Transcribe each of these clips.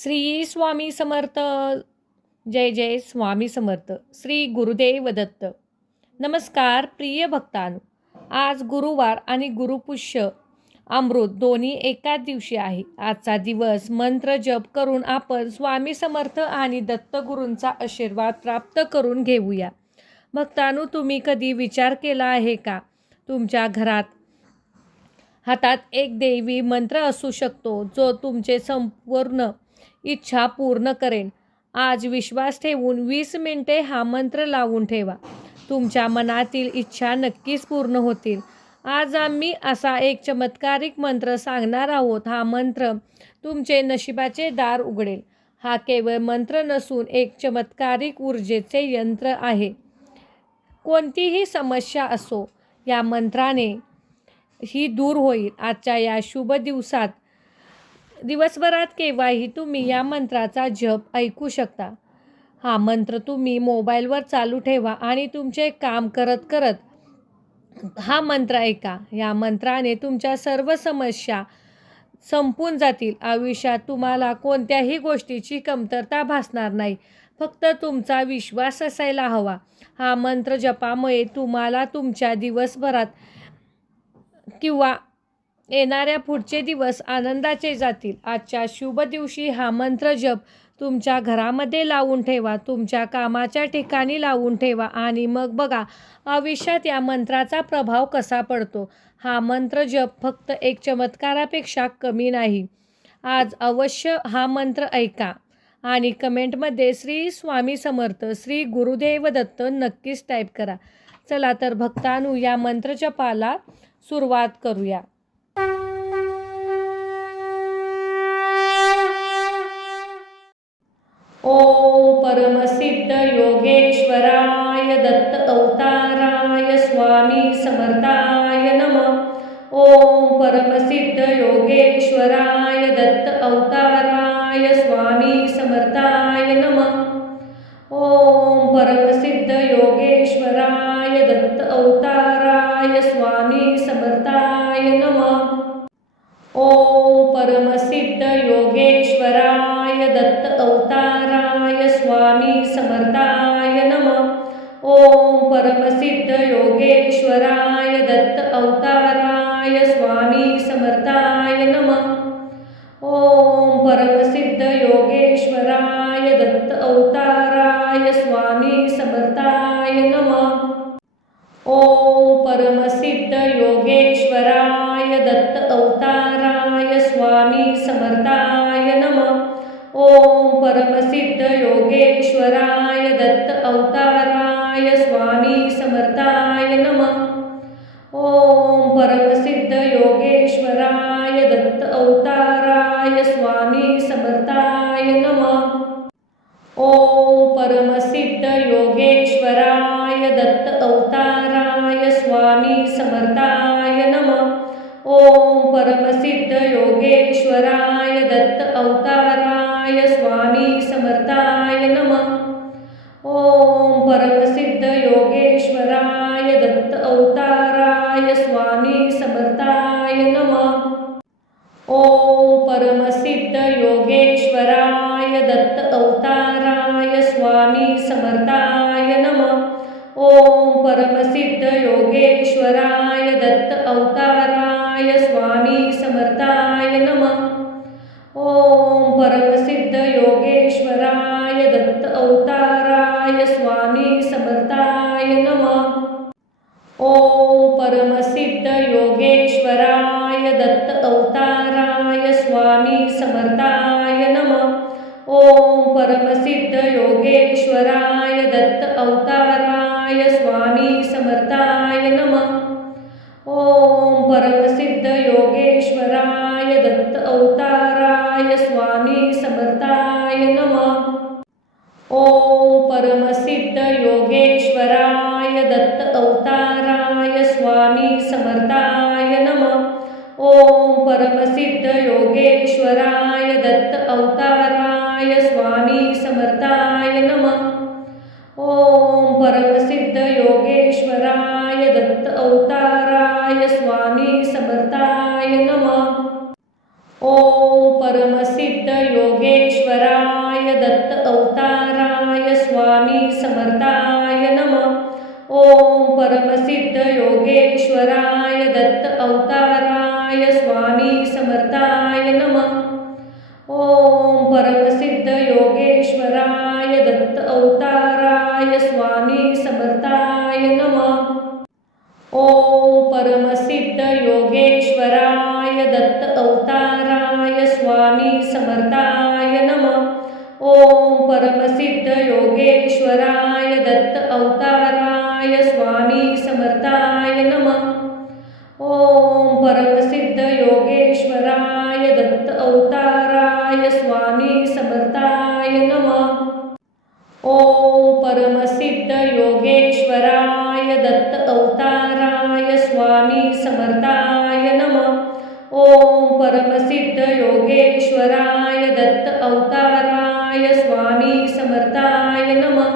श्री स्वामी समर्थ. जय जय स्वामी समर्थ. श्री गुरुदेव दत्त. नमस्कार प्रिय भक्तांनो. आज गुरुवार आणि गुरुपुष्य अमृत दोन्ही एकाच दिवशी आहे. आजचा दिवस मंत्र जप करून आपण स्वामी समर्थ आणि दत्तगुरूंचा आशीर्वाद प्राप्त करून घेऊया. भक्तांनो, तुम्ही कधी विचार केला आहे का, तुमच्या घरात हातात एक दैवी मंत्र असू शकतो जो तुमचे संपूर्ण इच्छा पूर्ण करेल. आज विश्वास ठेवून 20 मिनिटे हा मंत्र लावून ठेवा. तुमच्या मनातील इच्छा नक्कीच पूर्ण होतील. आज आम्ही असा एक चमत्कारिक मंत्र सांगणार आहोत. हा मंत्र तुमचे नशिबाचे दार उघडेल. हा केवळ मंत्र नसून एक चमत्कारिक ऊर्जेचे यंत्र आहे. कोणतीही समस्या असो, या मंत्राने ही दूर होईल. आजच्या या शुभ दिवसात दिवसभरात केव्हाही तुम्ही या मंत्राचा जप ऐकू शकता. हा मंत्र तुम्ही मोबाईलवर चालू ठेवा आणि तुमचे काम करत करत हा मंत्र ऐका. या मंत्राने तुमच्या सर्व समस्या संपून जातील. आयुष्यात तुम्हाला कोणत्याही गोष्टीची कमतरता भासणार नाही. फक्त तुमचा विश्वास असायला हवा. हा मंत्र जपामुळे तुम्हाला तुमच्या दिवसभरात किंवा येणाऱ्या पुढचे दिवस आनंदाचे जातील. आजच्या शुभ दिवशी हा मंत्र जप तुमच्या घरामध्ये लावून ठेवा, तुमच्या कामाच्या ठिकाणी लावून ठेवा आणि मग बघा आयुष्यात या मंत्राचा प्रभाव कसा पडतो. हा मंत्र जप फक्त एक चमत्कारापेक्षा कमी नाही. आज अवश्य हा मंत्र ऐका आणि कमेंटमध्ये श्री स्वामी समर्थ, श्री गुरुदेव दत्त नक्कीच टाईप करा. चला तर भक्तांनो, या मंत्र जपाला सुरुवात करूया. ओम परमसिद्ध योगेश्वराय दत्त अवताराय स्वामी समर्थाय नमः. ओम परमसिद्ध योगेश्वराय दत्त अवताराय स्वामी समर्थाय नमः. ओम परमसिद्ध योगेश्वराय दत्त अवताराय स्वामी समर्थाय नमः. ओम परमसिद्ध योगेश्वराय दत्त अवताराय स्वामी समर्थाय नमः. ओम परमसिद्ध योगेश्वराय दत्त अवताराय स्वामी समर्थाय नमः. ओम परमसिद्ध योगेश्वराय दत्त अवताराय स्वामी समर्थाय नमः. ओम परमसिद्ध योगेश्वराय दत्त अवताराय स्वामी समर्थाय नमः. ओम परमसिद्ध योगेश्वराय दत्त अवताराय स्वामी समर्थाय नमः. ओम परमसिद्ध योगेश्वराय दत्त अवताराय स्वामी समर्थाय नमः. ओम परमसिद्ध योगेश्वराय दत्त अवताराय स्वामी समर्थाय नमः. ओम परमसिद्ध योगेश्वराय दत्त अवताराय स्वामी समर्थाय नमः. ओम परमसिद्ध योगेश्वराय दत्त अवताराय स्वामी समर्थाय नमः. ओम परमसिद्ध योगेश्वराय दत्त अवताराय स्वामी समर्थाय नमः. ओम परमसिद्ध योगेश्वराय दत्त अवताराय स्वामी समर्थाय नमः. ओम परमसिद्ध योगेश्वराय दत्त अवताराय स्वामी समर्थाय नमः. ओम परमसिद्ध योगेश्वराय दत्त अवताराय स्वामी समर्थाय नमः. ओम परमसिद्ध योगेश्वराय दत्त अवताराय स्वामी समर्थाय नमः. ओम परमसिद्ध योगेश्वराय दत्त अवताराय स्वामी समर्थाय नमः. ओम परमसिद्ध योगेश्वराय दत्त अवताराय स्वामी समर्थाय नमः. ओम परमसिद्ध योगेश्वराय दत्त अवताराय स्वामी समर्थाय नमः. ओम परमसिद्ध योगेश्वराय दत्त अवताराय स्वामी समर्थाय नमः. ओम परमसिद्ध योगेश्वराय दत्त अवताराय स्वामी समर्थाय नमः। ओम परमसिद्ध योगेश्वराय दत्त अवताराय स्वामी समर्थाय नमः। ओम परमसिद्ध योगेश्वराय दत्त अवताराय स्वामी समर्थाय नमः। ओम परमसिद्ध योगेश्वराय दत्त अवताराय स्वामी समर्थाय नमः। ओम परमसिद्ध योगेश्वराय दत्त अवताराय स्वामी समर्थाय नमः। ओम परमसिद्ध योगेश्वराय दत्त अवताराय स्वामी समर्थाय नमः। ओम परमसिद्ध योगेश्वराय दत्त अवताराय स्वामी समर्थाय नमः। ओम परमसिद्ध योगेश्वराय दत्त अवताराय स्वामी समर्थाय नमः।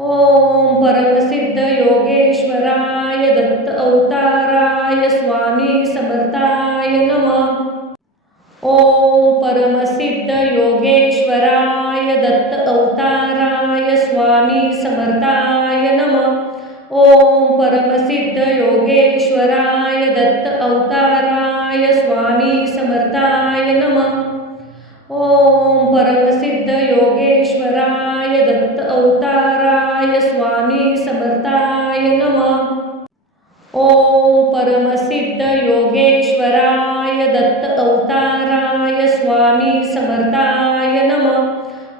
ओम परमसिद्ध योगेश्वराय दत्त अवताराय स्वामी समर्थाय नमः। ओम परमसिद्ध योगेश्वराय दत्त अवताराय स्वामी समर्थाय नमः। ओम परमसिद्ध योगेश्वराय दत्त अवताराय स्वामी समर्थाय नमः। ओम परमसिद्ध योगेश्वराय दत्त अवताराय स्वामी समर्थाय नमः। ओम परमसिद्ध योगेश्वराय दत्त अवताराय स्वामी समर्थाय नमः।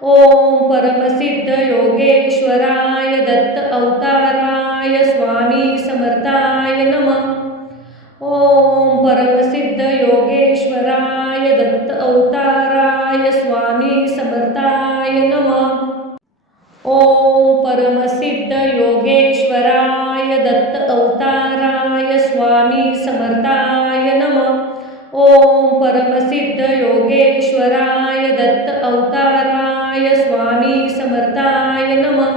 ओम परमसिद्ध योगेश्वराय दत्त अवताराय स्वामी समर्थाय नमः। ओम परमसिद्ध योगेश्वराय दत्त अवताराय स्वामी समर्थाय नमः। ओम परमसिद्ध योगेश्वराय दत्त अवताराय स्वामी समर्थाय नमः। ओम परमसिद्ध योगेश्वराय दत्त अवताराय स्वामी समर्थाय नमः।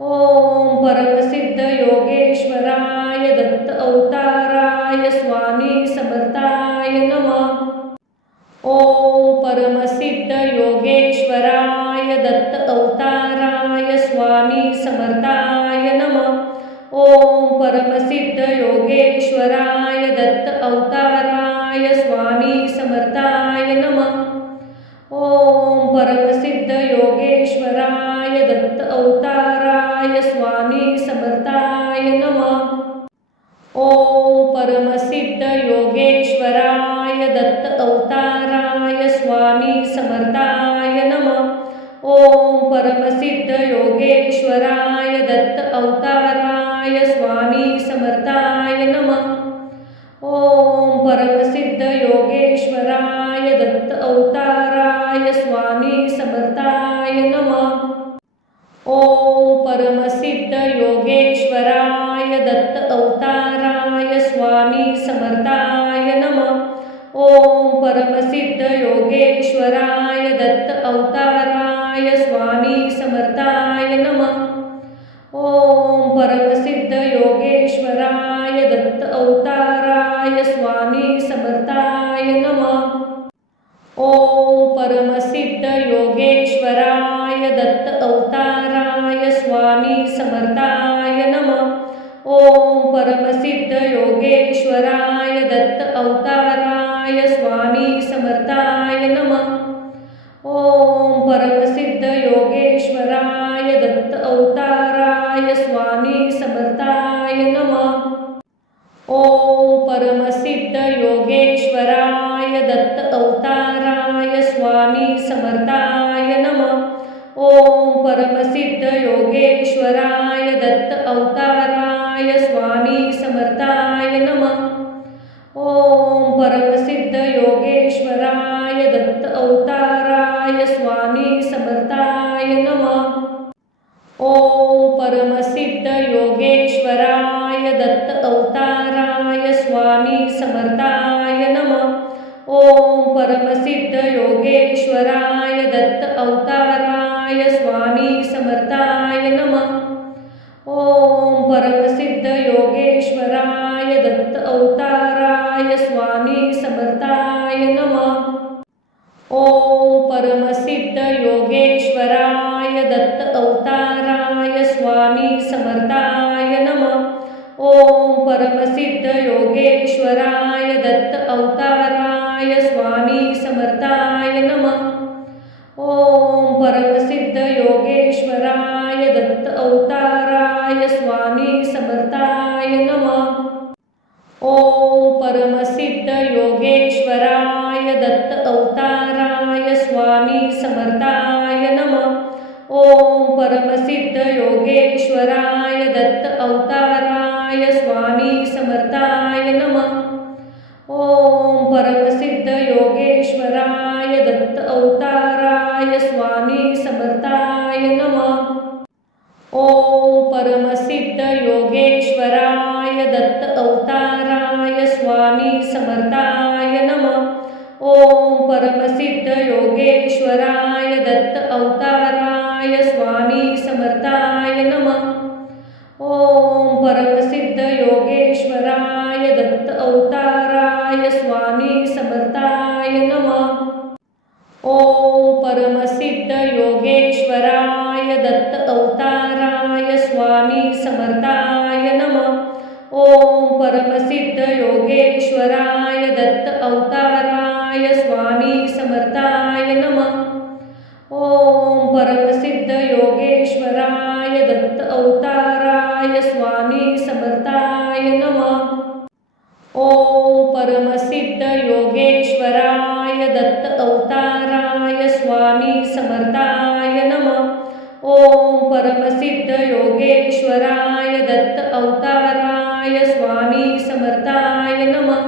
ओम परमसिद्ध योगेश्वराय दत्त अवताराय स्वामी समर्थाय नमः। ओम परमसिद्ध योगेश्वराय दत्त अवताराय स्वामी समर्थाय नमः। ओम परमसिद्ध योगेश्वराय दत्त अवताराय स्वामी समर्थाय नमः। ओम परमसिद्ध योगेश्वराय दत्त अवताराय स्वामी समर्थाय नमः। ओम परमसिद्ध योगेश्वराय दत्त अवताराय स्वामी समर्थाय नमः। ओम परमसिद्ध योगेश्वराय दत्त अवताराय स्वामी समर्थाय नमः। ओम परमसिद्ध योगेश्वराय दत्त अवताराय स्वामी समर्थाय नमः। ओम परमसिद्ध योगेश्वराय दत्त अवताराय स्वामी समर्थाय नमः। ओम परमसिद्ध योगेश्वराय दत्त अवताराय स्वामी समर्थाय नमः। ओम परमसिद्ध योगेश्वराय दत्त अवताराय स्वामी समर्थाय नमः। ओम परमसिद्ध योगेश्वराय दत्त अवताराय स्वामी समर्थाय नमः। ओम परमसिद्ध योगेश्वराय दत्त अवताराय स्वामी समर्थाय नमः। ओम परमसिद्ध योगेश्वराय दत्त अवताराय स्वामी समर्थाय नमः। ओम परमसिद्ध योगेश्वराय दत्त अवताराय स्वामी समर्थाय नमः। ओम परमसिद्ध योगेश्वराय दत्त अवताराय स्वामी समर्थाय नमः। ओम परमसिद्ध योगेश्वराय दत्त अवताराय स्वामी समर्थाय नमः। ओम परमसिद्ध योगेश्वराय दत्त अवताराय स्वामी समर्थाय नमः। ओम परमसिद्ध योगेश्वराय दत्त अवताराय स्वामी समर्थाय नमः। ओम परमसिद्ध योगेश्वराय दत्त अवताराय स्वामी समर्थाय नमः। ओम परमसिद्ध योगेश्वराय योगेश्वराय दत्त अवताराय स्वामी समर्थाय नमः। ओम परमसिद्ध योगेश्वराय दत्त अवताराय स्वामी समर्थाय नमः। ओम परमसिद्ध योगेश्वराय दत्त अवताराय स्वामी समर्थाय नमः। ओम परमसिद्ध योगेश्वराय दत्त अवताराय स्वामी समर्थाय नमः। ओम परमसिद्ध योगेश्वराय दत्त अवताराय स्वामी समर्थाय नमः। ओम परमसिद्ध योगेश्वराय दत्त अवताराय स्वामी समर्थाय नमः। ओम परमसिद्ध योगेश्वराय दत्त अवताराय स्वामी समर्थाय नमः। ओम परमसिद्ध योगेश्वराय दत्त अवताराय स्वामी समर्थाय नमः। ओम परमसिद्ध योगेश्वराय दत्त अवताराय स्वामी समर्थाय नमः। ओम परमसिद्ध योगेश्वराय दत्त अवताराय स्वामी समर्थाय नमः। ओम परमसिद्ध योगेश्वराय दत्त अवताराय स्वामी समर्थाय नमः। ओम परमसिद्ध योगेश्वराय दत्त अवताराय स्वामी समर्थाय नमः। ओम परमसिद्ध योगेश्वराय दत्त अवताराय स्वामी समर्थाय नमः।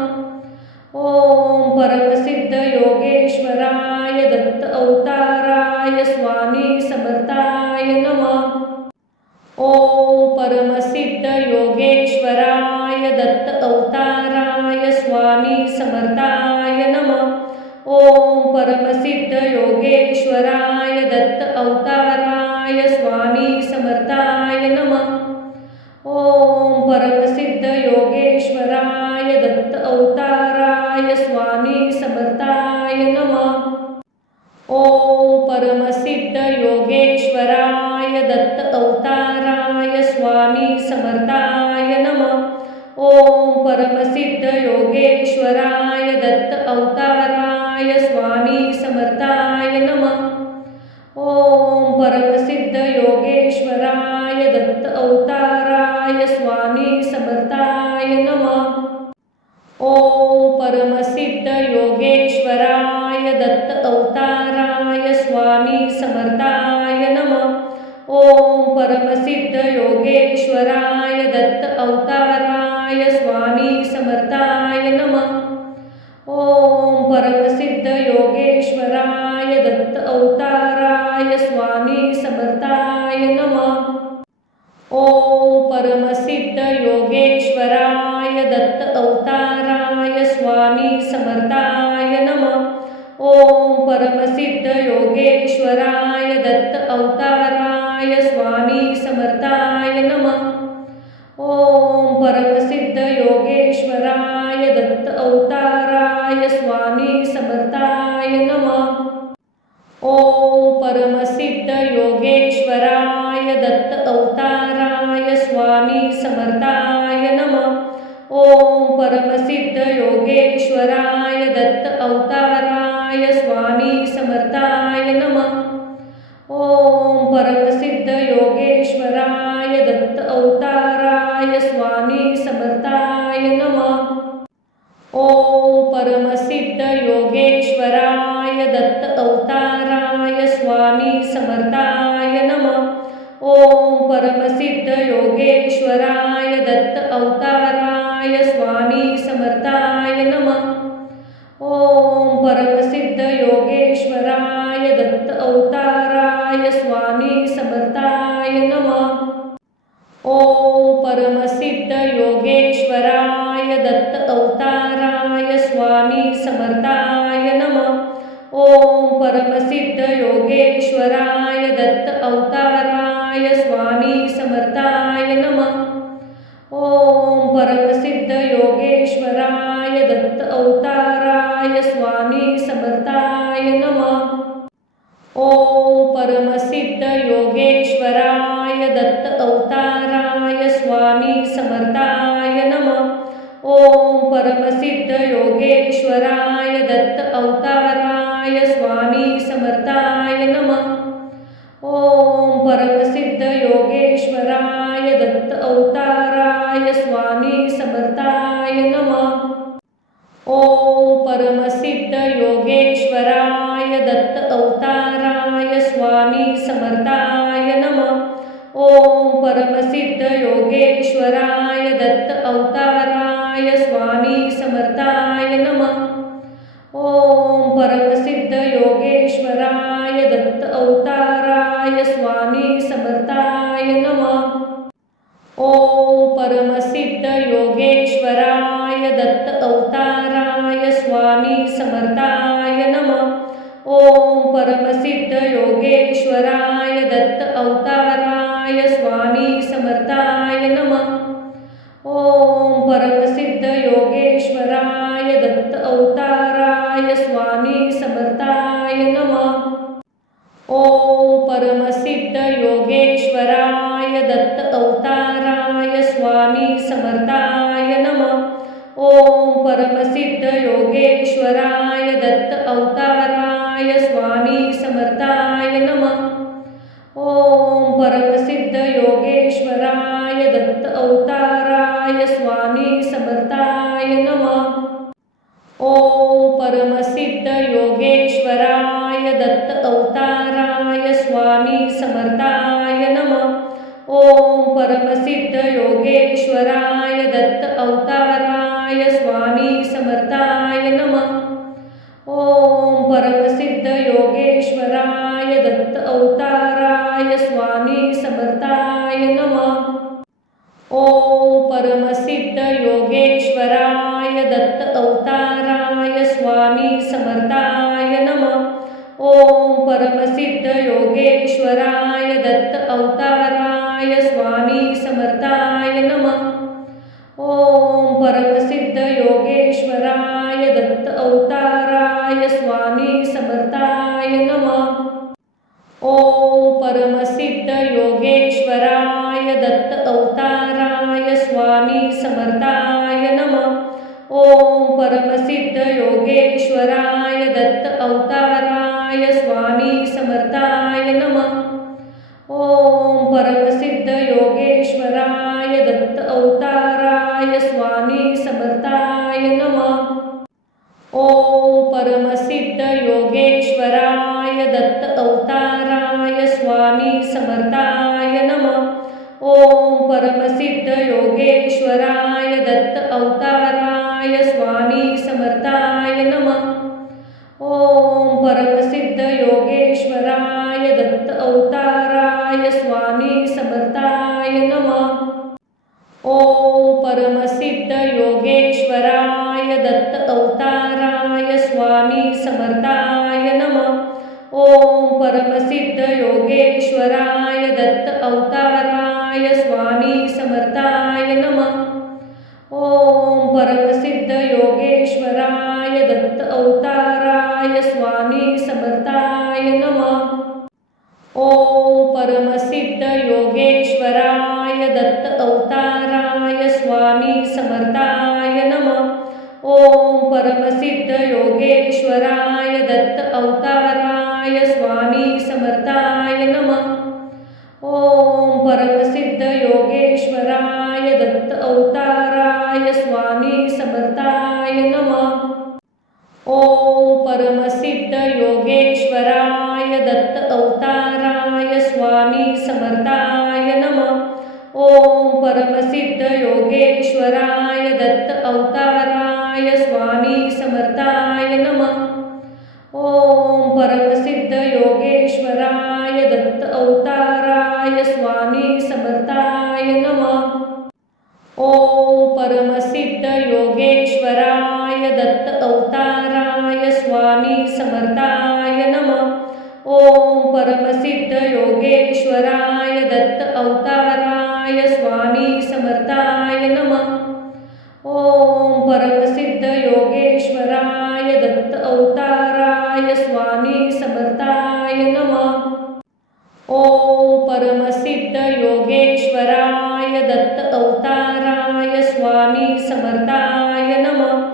ओम परमसिद्ध योगेश्वराय दत्त अवताराय स्वामी समर्थाय नमः। ओम परमसिद्ध योगेश्वराय दत्त अवताराय स्वामी समर्थाय नमः। ओम परमसिद्ध योगेश्वराय दत्त अवताराय स्वामी समर्थाय नमः। ओम परमसिद्ध योगेश्वराय दत्त अवताराय स्वामी समर्थाय नमः। ओम परमसिद्ध योगेश्वराय दत्त अवताराय स्वामी समर्थाय नमः। ओम परमसिद्ध योगेश्वराय दत्त अवताराय स्वामी समर्थाय नमः। ओम परमसिद्ध योगेश्वराय दत्त अवताराय स्वामी समर्थाय नमः। ओम परमसिद्ध योगेश्वराय दत्त अवताराय स्वामी समर्थाय नमः। ओम परमसिद्ध योगेश्वराय दत्त अवताराय स्वामी समर्थाय नमः। ओम परमसिद्ध योगेश्वराय दत्त अवताराय स्वामी समर्थाय नमः। ओम परमसिद्ध योगेश्वराय दत्त अवताराय स्वामी समर्थाय नमः। ओम परमसिद्ध योगेश्वराय दत्त अवताराय स्वामी समर्थाय नमः। ओम परमसिद्ध योगेश्वराय दत्त अवताराय स्वामी समर्थाय नमः। ओम परमसिद्ध योगेश्वराय दत्त अवताराय स्वामी समर्थाय नमः। ओम परमसिद्ध योगेश्वराय दत्त अवताराय स्वामी समर्थाय नमः। ओम परमसिद्ध योगेश्वराय दत्त अवताराय स्वामी समर्थाय नमः। ओम परमसिद्ध योगेश्वराय दत्त अवताराय स्वामी समर्थाय नमः। ओम परमसिद्ध योगेश्वराय दत्त अवताराय स्वामी समर्थाय नमः। ओम परमसिद्ध योगेश्वराय दत्त अवताराय स्वामी समर्थाय नमः। ओम परमसिद्ध योगेश्वराय दत्त अवताराय स्वामी समर्थाय नमः। ओम परमसिद्ध योगेश्वराय दत्त अवताराय स्वामी समर्थाय नमः। ओम परमसिद्ध योगेश्वराय दत्त अवताराय स्वामी समर्थाय नमः। ओम परमसिद्ध योगेश्वराय दत्त अवताराय स्वामी समर्थाय नमः। ओम परमसिद्ध योगेश्वराय दत्त अवताराय स्वामी समर्थाय नमः। ओम परमसिद्ध योगेश्वराय दत्त अवताराय स्वामी समर्थाय नमः। ओम परमसिद्ध योगेश्वराय दत्त अवताराय स्वामी समर्थाय नमः। ओम परमसिद्ध योगेश्वराय दत्त अवताराय स्वामी समर्थाय नमः। ओम परमसिद्ध योगेश्वराय दत्त अवताराय स्वामी समर्थाय नमः। ओम परमसिद्ध योगेश्वराय दत्त अवताराय स्वामी समर्थाय नमः। ओम परमसिद्ध योगेश्वराय दत्त अवताराय स्वामी समर्थाय नमः। ओम परमसिद्ध योगेश्वराय दत्त अवताराय स्वामी समर्थाय नमः। ओम परमसिद्ध योगेश्वराय दत्त अवताराय स्वामी समर्थाय नमः। ओम परमसिद्ध योगेश्वराय दत्त अवताराय स्वामी समर्थाय नमः। ओम परमसिद्ध योगेश्वराय दत्त अवताराय स्वामी समर्थाय नमः। ओम परमसिद्ध योगेश्वराय दत्त अवताराय स्वामी समर्थाय नमः। ओम परमसिद्ध योगेश्वराय दत्त अवताराय स्वामी समर्थाय नमः। ओम परमसिद्ध योगेश्वराय दत्त अवताराय स्वामी समर्थाय नमः। ओम परमसिद्ध योगेश्वराय दत्त अवताराय स्वामी समर्थाय नमः। ओम परमसिद्ध योगेश्वराय दत्त अवताराय स्वामी समर्थाय नमः। ओम परमसिद्ध योगेश्वराय दत्त अवताराय स्वामी समर्थाय नमः। ओम परमसिद्ध योगेश्वराय दत्त अवताराय स्वामी समर्थाय नमः। ओम परमसिद्ध योगेश्वराय दत्त अवताराय स्वामी समर्थाय नमः। ओम परमसिद्ध योगेश्वराय दत्त अवताराय स्वामी समर्थाय नमः। ओम परमसिद्ध योगेश्वराय दत्त अवताराय स्वामी समर्थाय नमः। ओम परमसिद्ध योगेश्वराय दत्त अवताराय स्वामी समर्थाय नमः। ओम परमसिद्ध योगेश्वराय दत्त अवताराय स्वामी समर्थाय नमः। ओम परमसिद्ध योगेश्वराय दत्त अवताराय स्वामी समर्थाय नमः। ओम परमसिद्ध योगेश्वराय दत्त अवताराय स्वामी समर्थाय नमः। ओम परमसिद्ध योगेश्वराय दत्त अवताराय स्वामी समर्थाय नमः। ओम परमसिद्ध योगेश्वराय दत्त अवताराय स्वामी समर्थाय नमः। ओम परमसिद्ध योगेश्वराय दत्त अवताराय स्वामी समर्थाय नमः। ओम परमसिद्ध योगेश्वराय दत्त अवताराय स्वामी समर्थाय नमः। ओम परमसिद्ध योगेश्वराय दत्त अवताराय स्वामी समर्थाय नमः। ओम परमसिद्ध योगेश्वराय दत्त अवताराय स्वामी समर्थाय नमः। ओम परमसिद्ध योगेश्वराय दत्त अवताराय स्वामी समर्थाय नमः। ओम परमसिद्ध योगेश्वराय दत्त अवताराय स्वामी समर्थाय नमः। ओम परमसिद्ध योगेश्वराय दत्त अवताराय स्वामी समर्थाय नमः। ओम परमसिद्ध योगेश्वराय दत्त अवताराय स्वामी समर्थाय नमः। ओम परमसिद्ध योगेश्वराय दत्त अवताराय स्वामी समर्थाय नमः।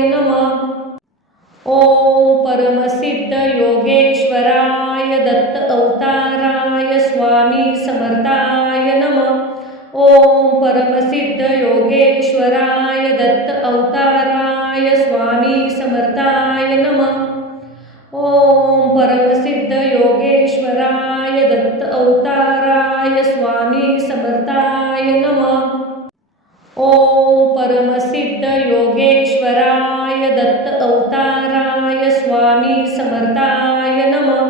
नमः। ओम परमसिद्ध योगेश्वराय दत्त अवताराय स्वामी समर्थाय नमः। ओम परमसिद्ध योगेश्वराय दत्त अवताराय स्वामी समर्थाय नमः। ओम परमसिद्ध योगेश्वराय दत्त अवताराय स्वामी समर्थाय नमः। ओम परमसिद्ध योगेश्वराय दत्त अवताराय स्वामी समर्थाय नमः।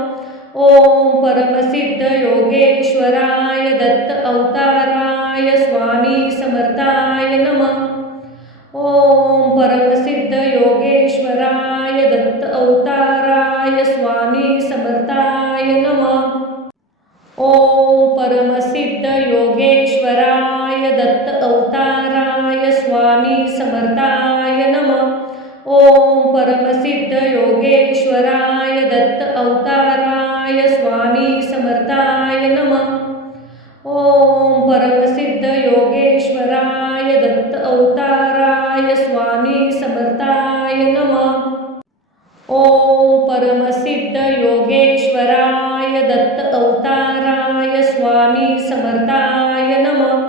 ओम परमसिद्ध योगेश्वराय दत्त अवताराय स्वामी समर्थाय नमः। ओम परमसिद्ध योगेश्वराय दत्त अवताराय स्वामी समर्थाय नमः। ओम परमसिद्ध योगेश्वराय दत्त अवताराय स्वामी समर्थाय नमः। ओम परमसिद्ध योगेश्वराय दत्त अवताराय स्वामी समर्थाय नमः। ओम परमसिद्ध योगेश्वराय दत्त अवताराय स्वामी समर्थाय नमः। ओम परमसिद्ध योगेश्वराय दत्त अवताराय स्वामी समर्थाय नमः।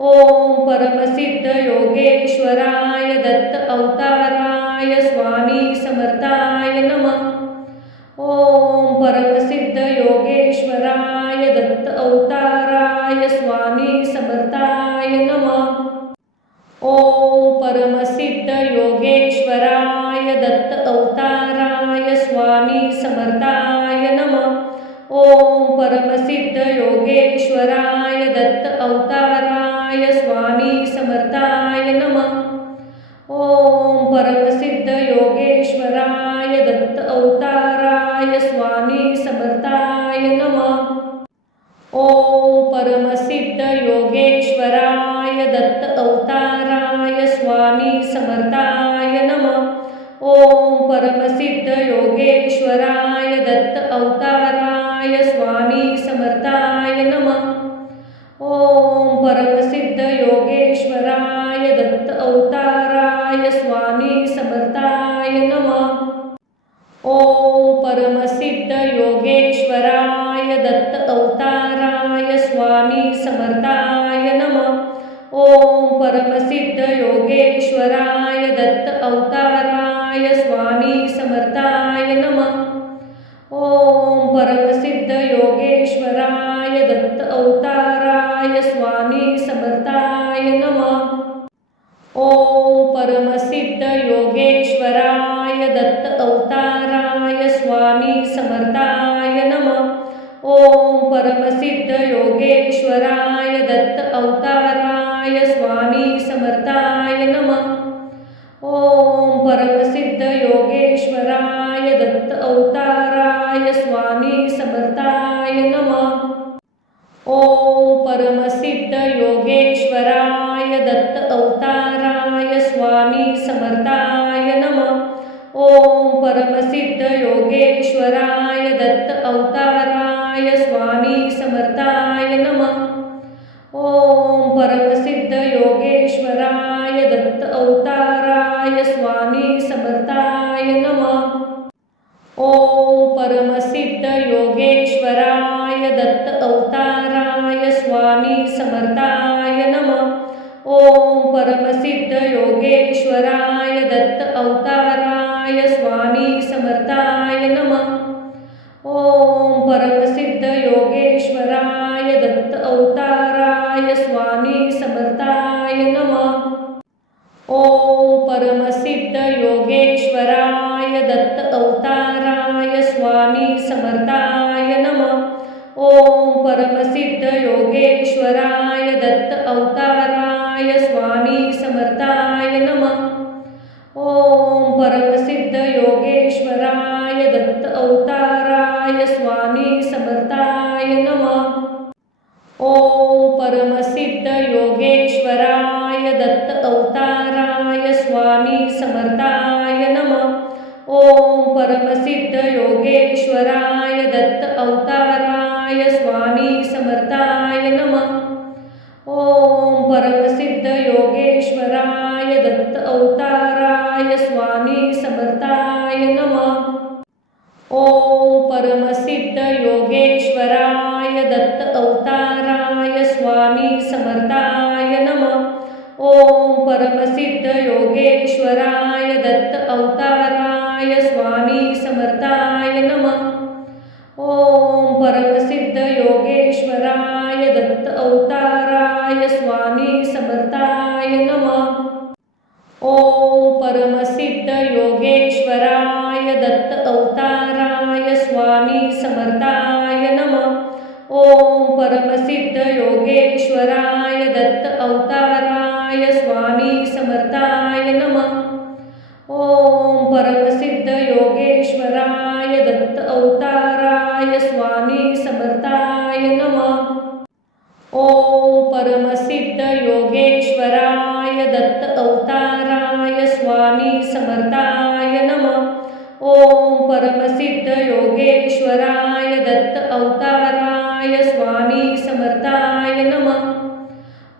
ओम परमसिद्ध योगेश्वराय दत्त अवताराय स्वामी समर्थाय नमः। ओम परमसिद्ध योगेश्वराय दत्त अवताराय स्वामी समर्थाय नमः। ओम परमसिद्ध योगेश्वराय दत्त अवताराय स्वामी समर्थाय नमः। ओम परमसिद्ध योगेश्वराय दत्त अवताराय स्वामी समर्थाय नमः। ओम परमसिद्ध योगेश्वराय दत्त अवताराय स्वामी समर्थाय नमः। ओम परमसिद्ध योगेश्वराय दत्त अवताराय स्वामी समर्थाय नमः। ओम परमसिद्ध योगेश्वराय दत्त अवताराय स्वामी समर्थाय नमः। ओम परमसिद्ध योगेश्वराय दत्त अवताराय स्वामी समर्थाय नमः। ओम परमसिद्ध योगेश्वराय दत्त अवताराय स्वामी समर्थाय नमः। ओम परमसिद्ध योगेश्वराय दत्त अवताराय स्वामी समर्थाय नमः। ओम परमसिद्ध योगेश्वराय दत्त अवताराय स्वामी समर्थाय नमः। ओम परमसिद्ध योगेश्वराय दत्त अवताराय स्वामी समर्थाय नमः। ओम परमसिद्ध योगेश्वराय दत्त अवताराय स्वामी समर्थाय नमः। ओम परमसिद्ध योगेश्वराय दत्त अवताराय स्वामी समर्थाय नमः। ओम परमसिद्ध योगेश्वराय दत्त अवताराय स्वामी समर्थाय नमः। ओम परमसिद्ध योगेश्वराय दत्त अवताराय स्वामी समर्थाय नमः। ओम परमसिद्ध योगेश्वराय दत्त अवताराय स्वामी समर्थाय नमः। ओम परमसिद्ध योगेश्वराय दत्त अवताराय स्वामी समर्थाय नमः। ओम परमसिद्ध योगेश्वराय दत्त अवताराय स्वामी समर्थाय नमः। ओम परमसिद्ध योगेश्वराय दत्त अवताराय स्वामी समर्थाय नमः। ओम परमसिद्ध योगेश्वराय दत्त अवताराय स्वामी समर्थाय नमः। ओम परमसिद्ध योगेश्वराय दत्त अवताराय स्वामी समर्थाय नमः। ओम परमसिद्ध योगेश्वराय दत्त अवताराय स्वामी समर्थाय नमः। ओम परमसिद्ध योगेश्वराय दत्त अवताराय स्वामी समर्थाय नमः। ओम परमसिद्ध योगेश्वराय दत्त अवताराय स्वामी समर्थाय नमः। ओम परमसिद्ध योगेश्वराय दत्त अवताराय स्वामी समर्थाय नमः। ओम परमसिद्ध योगेश्वराय दत्त अवताराय स्वामी समर्थाय नमः। ओम परमसिद्ध योगेश्वराय दत्त अवताराय स्वामी समर्थाय नमः। ओम परमसिद्ध योगेश्वराय दत्त अवताराय स्वामी समर्थाय नमः। ओम परमसिद्ध योगेश्वराय दत्त अवताराय स्वामी समर्थाय नमः। ओम परमसिद्ध योगेश्वराय दत्त अवताराय स्वामी समर्थाय नमः। ओम परमसिद्ध योगेश्वराय दत्त अवताराय स्वामी समर्थाय नमः। ओम परमसिद्ध योगेश्वराय दत्त अवताराय स्वामी समर्थाय नमः। ओम परमसिद्ध योगेश्वराय दत्त अवताराय स्वामी समर्थाय नमः।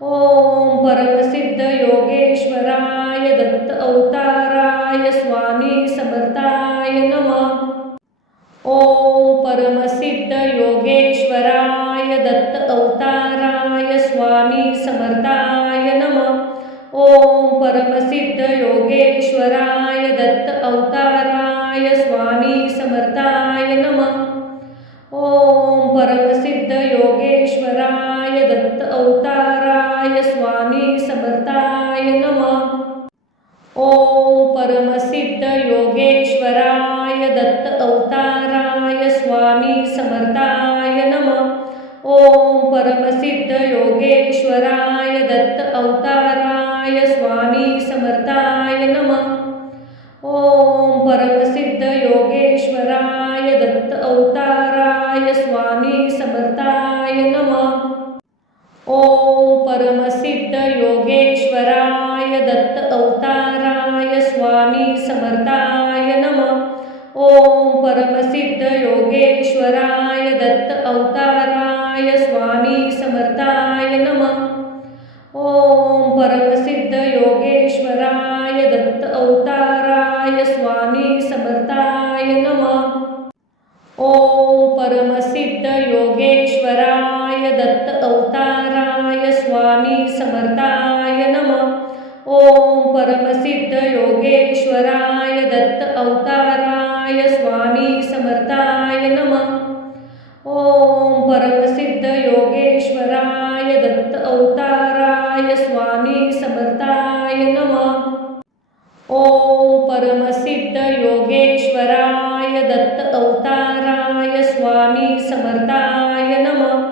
ओम परमसिद्ध योगेश्वराय दत्त अवताराय स्वामी समर्थाय नमः। ओम परमसिद्ध योगेश्वराय दत्त अवताराय स्वामी समर्थाय नमः। ओम परमसिद्ध योगेश्वराय दत्त अवताराय स्वामी समर्थाय नमः। ओम परमसिद्ध योगेश्वराय दत्त अवताराय स्वामी समर्थाय नमः। ओम परमसिद्ध योगेश्वराय दत्त अवताराय स्वामी समर्थाय नमः। ओम परमसिद्ध योगेश्वराय दत्त अवताराय स्वामी समर्थाय नमः। ओम परमसिद्ध योगेश्वराय दत्त अवताराय स्वामी समर्थाय नमः। ओम परमसिद्ध योगेश्वराय दत्त अवताराय स्वामी समर्थाय नमः। ओम परमसिद्ध योगेश्वराय दत्त अवताराय स्वामी समर्थाय नमः। ओम परमसिद्ध योगेश्वराय दत्त अवताराय स्वामी समर्थाय नमः। ओम परमसिद्ध योगेश्वराय दत्त अवताराय स्वामी समर्थाय नमः। ओम परमसिद्ध योगेश्वराय दत्त अवताराय स्वामी समर्थाय नमः। ओम परमसिद्ध योगेश्वराय दत्त अवताराय स्वामी समर्थाय नमः। ओम परमसिद्ध योगेश्वराय दत्त अवताराय स्वामी समर्थाय नमः।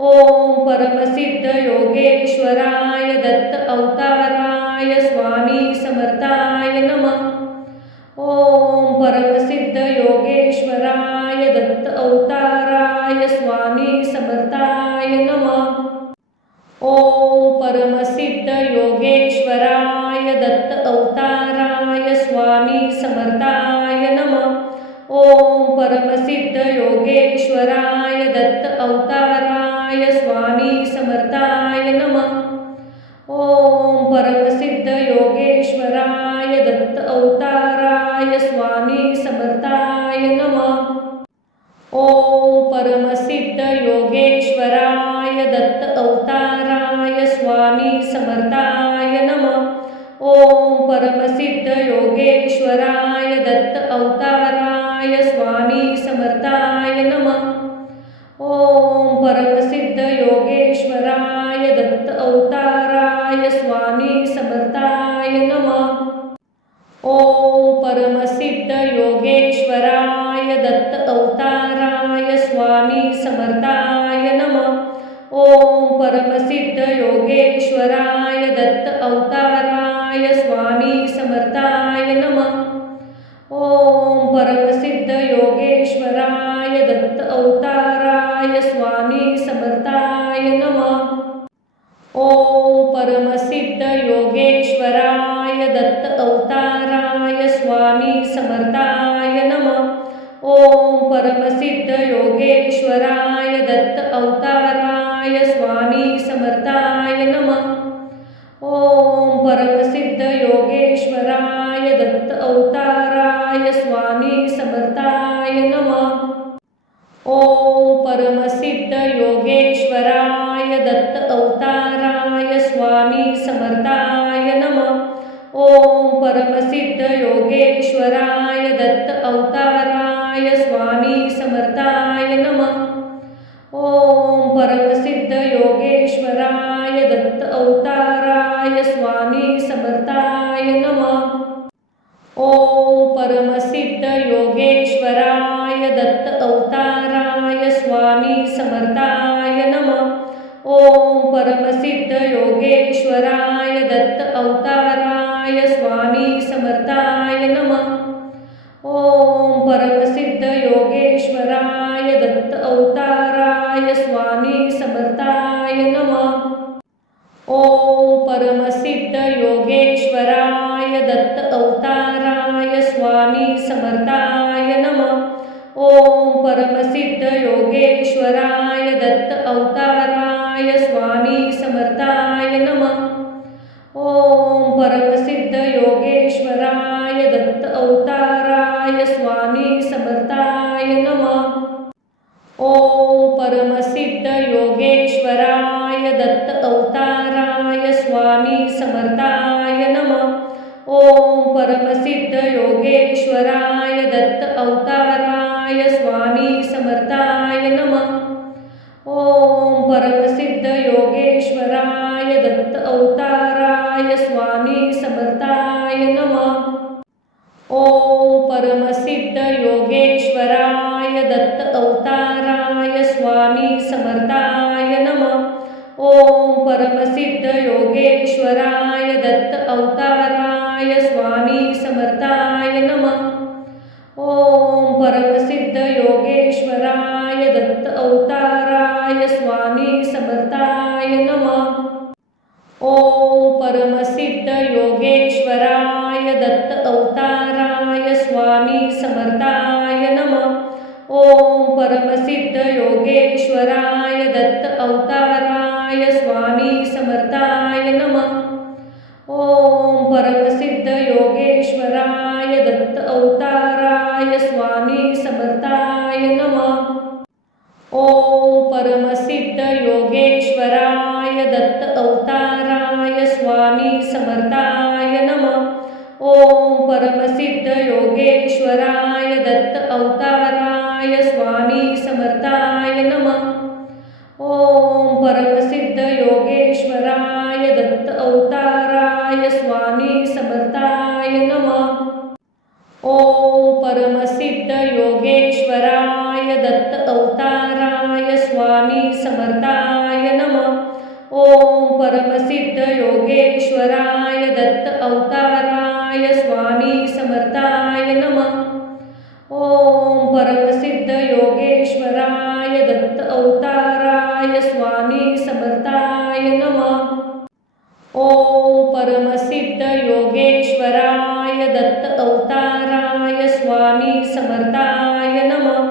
ओम परमसिद्ध योगेश्वराय दत्त अवताराय स्वामी समर्थाय नमः। ओम परमसिद्ध योगेश्वराय दत्त अवताराय स्वामी समर्थाय नमः। ओम परमसिद्ध योगेश्वराय दत्त अवताराय स्वामी समर्थाय नमः। ओम परमसिद्ध योगेश्वराय दत्त अवताराय स्वामी समर्थाय नमः। ओम परमसिद्ध योगेश्वराय दत्त अवताराय स्वामी समर्थाय नमः। ओम परमसिद्ध योगेश्वराय दत्त अवताराय स्वामी समर्थाय नमः। ओम परमसिद्ध योगेश्वराय दत्त अवताराय स्वामी समर्थाय नमः। ओम परमसिद्ध योगेश्वराय दत्त अवताराय स्वामी समर्थाय नमः। ओम परमसिद्ध योगेश्वराय दत्त अवताराय स्वामी समर्थाय नमः। ओम परमसिद्ध योगेश्वराय दत्त अवताराय स्वामी समर्थाय नमः। ओम परमसिद्ध योगेश्वराय दत्त अवताराय स्वामी समर्थाय नमः। ओम परमसिद्ध योगेश्वराय दत्त अवताराय स्वामी समर्थाय नमः। ओम परमसिद्ध योगेश्वराय दत्त अवताराय स्वामी समर्थाय परमसिद्ध योगेश्वराय दत्त अवताराय स्वामी समर्थाय नमः। ओम परमसिद्ध योगेश्वराय दत्त अवताराय स्वामी समर्थाय नमः। ओम परमसिद्ध योगेश्वराय दत्त अवताराय स्वामी समर्थाय नमः। ओम परमसिद्ध योगेश्वराय दत्त अवताराय स्वामी समर्थाय नमः। ओम परमसिद्ध योगेश्वराय दत्त अवताराय स्वामी समर्थाय नमः। ओम परमसिद्ध योगेश्वराय दत्त अवताराय स्वामी समर्थाय नमः। ओम परमसिद्ध योगेश्वराय दत्त अवताराय स्वामी समर्थाय नमः। ओम परमसिद्ध योगेश्वराय दत्त अवताराय स्वामी समर्थाय नमः। ओम परमसिद्ध योगेश्वराय दत्त अवताराय स्वामी समर्थाय नमः। ओम परमसिद्ध योगेश्वराय दत्त अवताराय स्वामी समर्थाय नमः। ओम परमसिद्ध योगेश्वराय दत्त अवताराय स्वामी समर्थाय नमः। ओम परमसिद्ध योगेश्वराय दत्त अवताराय स्वामी समर्थाय नमः। ओम परमसिद्ध योगेश्वराय दत्त अवताराय स्वामी समर्थाय नमः। ओम परमसिद्ध योगेश्वराय दत्त अवताराय स्वामी समर्थाय नमः। ओम परमसिद्ध योगेश्वराय दत्त अवताराय स्वामी समर्थाय नमः। ओम परमसिद्ध योगेश्वराय दत्त अवताराय स्वामी समर्थाय नमः। ओम परमसिद्ध योगेश्वराय दत्त अवताराय स्वामी समर्थाय नमः। ओम परमसिद्ध योगेश्वराय दत्त अवताराय स्वामी समर्थाय नमः। ओम परमसिद्ध योगेश्वराय दत्त अवताराय स्वामी समर्थाय नमः। ओम परमसिद्ध योगेश्वराय दत्त अवताराय स्वामी समर्थाय नमः। ओम परमसिद्ध योगेश्वराय दत्त अवताराय स्वामी समर्थाय नमः। ओम परमसिद्ध योगेश्वराय दत्त अवताराय स्वामी समर्थाय नमः। ओम परमसिद्ध योगेश्वराय दत्त अवताराय स्वामी समर्थाय नमः। ओम परमसिद्ध योगेश्वराय दत्त अवताराय स्वामी समर्थाय नमः। ओम परमसिद्ध योगेश्वराय दत्त अवताराय स्वामी समर्थाय नमः। ओम परमसिद्ध योगेश्वराय दत्त अवताराय स्वामी समर्थाय नमः।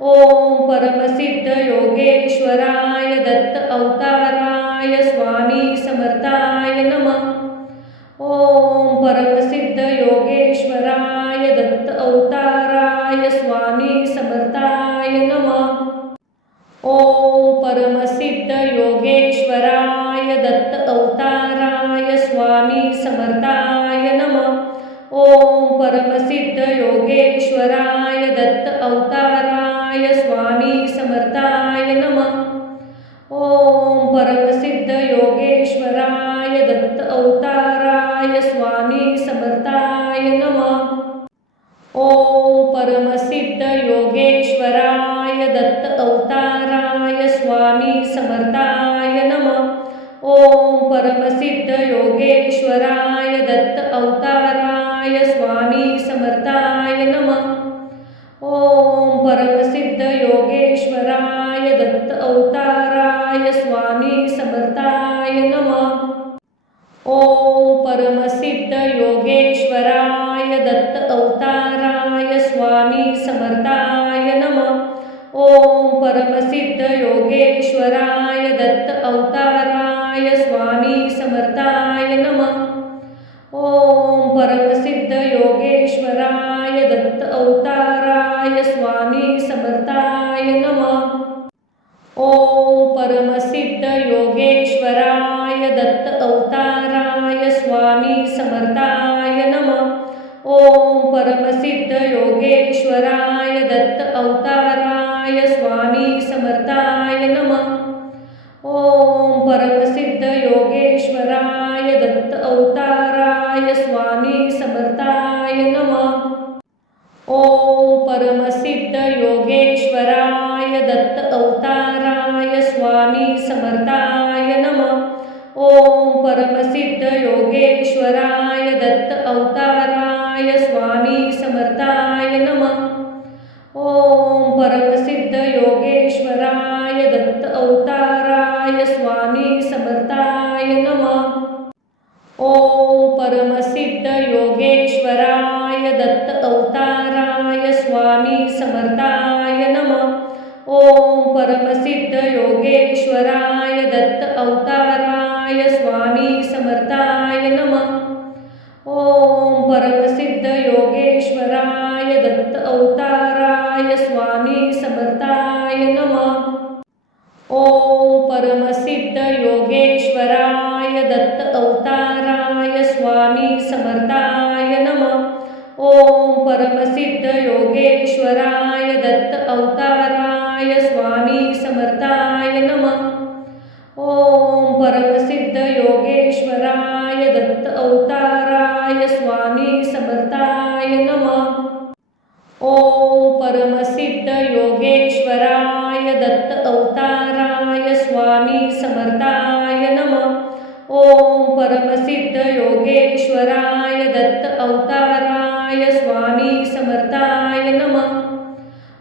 ओम परमसिद्ध योगेश्वराय दत्त अवताराय स्वामी समर्थाय नमः। ओम परमसिद्ध योगेश्वराय दत्त अवताराय स्वामी समर्थाय नमः। ओम परमसिद्ध योगेश्वराय दत्त अवताराय स्वामी समर्थाय नमः। ओम परमसिद्ध योगेश्वराय दत्त अवताराय स्वामी समर्थाय नमः। ओम परमसिद्ध योगेश्वराय दत्त अवताराय स्वामी समर्थाय नमः। ओम परमसिद्ध योगेश्वराय दत्त अवताराय स्वामी समर्थाय नमः। ओम परमसिद्ध योगेश्वराय दत्त अवताराय स्वामी समर्थाय नमः। ओम परमसिद्ध योगेश्वराय दत्त अवताराय स्वामी समर्थाय नमः। ओम परमसिद्ध योगेश्वराय दत्त अवताराय स्वामी समर्थाय नमः। ओम परमसिद्ध योगेश्वराय दत्त अवताराय स्वामी समर्थाय नमः। ओम परमसिद्ध योगेश्वराय दत्त अवताराय स्वामी समर्थाय नमः। ओम परमसिद्ध योगेश्वराय दत्त अवताराय स्वामी समर्थाय नमः। ओम परमसिद्ध योगेश्वराय दत्त अवताराय स्वामी समर्थाय नमः। ओम परमसिद्ध योगेश्वराय दत्त अवताराय स्वामी समर्थाय नमः। ओम परमसिद्ध योगेश्वराय दत्त अवताराय स्वामी समर्थाय नमः। ओम परमसिद्ध योगेश्वराय दत्त अवताराय स्वामी समर्थाय नमः। ओम परमसिद्ध योगेश्वराय दत्त अवताराय स्वामी समर्थाय नमः। ओम परमसिद्ध योगेश्वराय दत्त अवताराय स्वामी समर्थाय नमः। ओम परमसिद्ध योगेश्वराय दत्त अवताराय स्वामी समर्थाय नमः। ओम परमसिद्ध योगेश्वराय दत्त अवताराय स्वामी समर्थाय नमः। ओम परमसिद्ध योगेश्वराय दत्त अवताराय स्वामी समर्थाय नमः। ओम परमसिद्ध योगेश्वराय दत्त अवताराय स्वामी समर्थाय नमः। ओम परमसिद्ध योगेश्वराय दत्त अवताराय स्वामी समर्थाय नमः। ओम परमसिद्ध योगेश्वराय दत्त अवताराय स्वामी समर्थाय नमः। ओम परमसिद्ध योगेश्वराय दत्त अवताराय स्वामी समर्थाय नमः।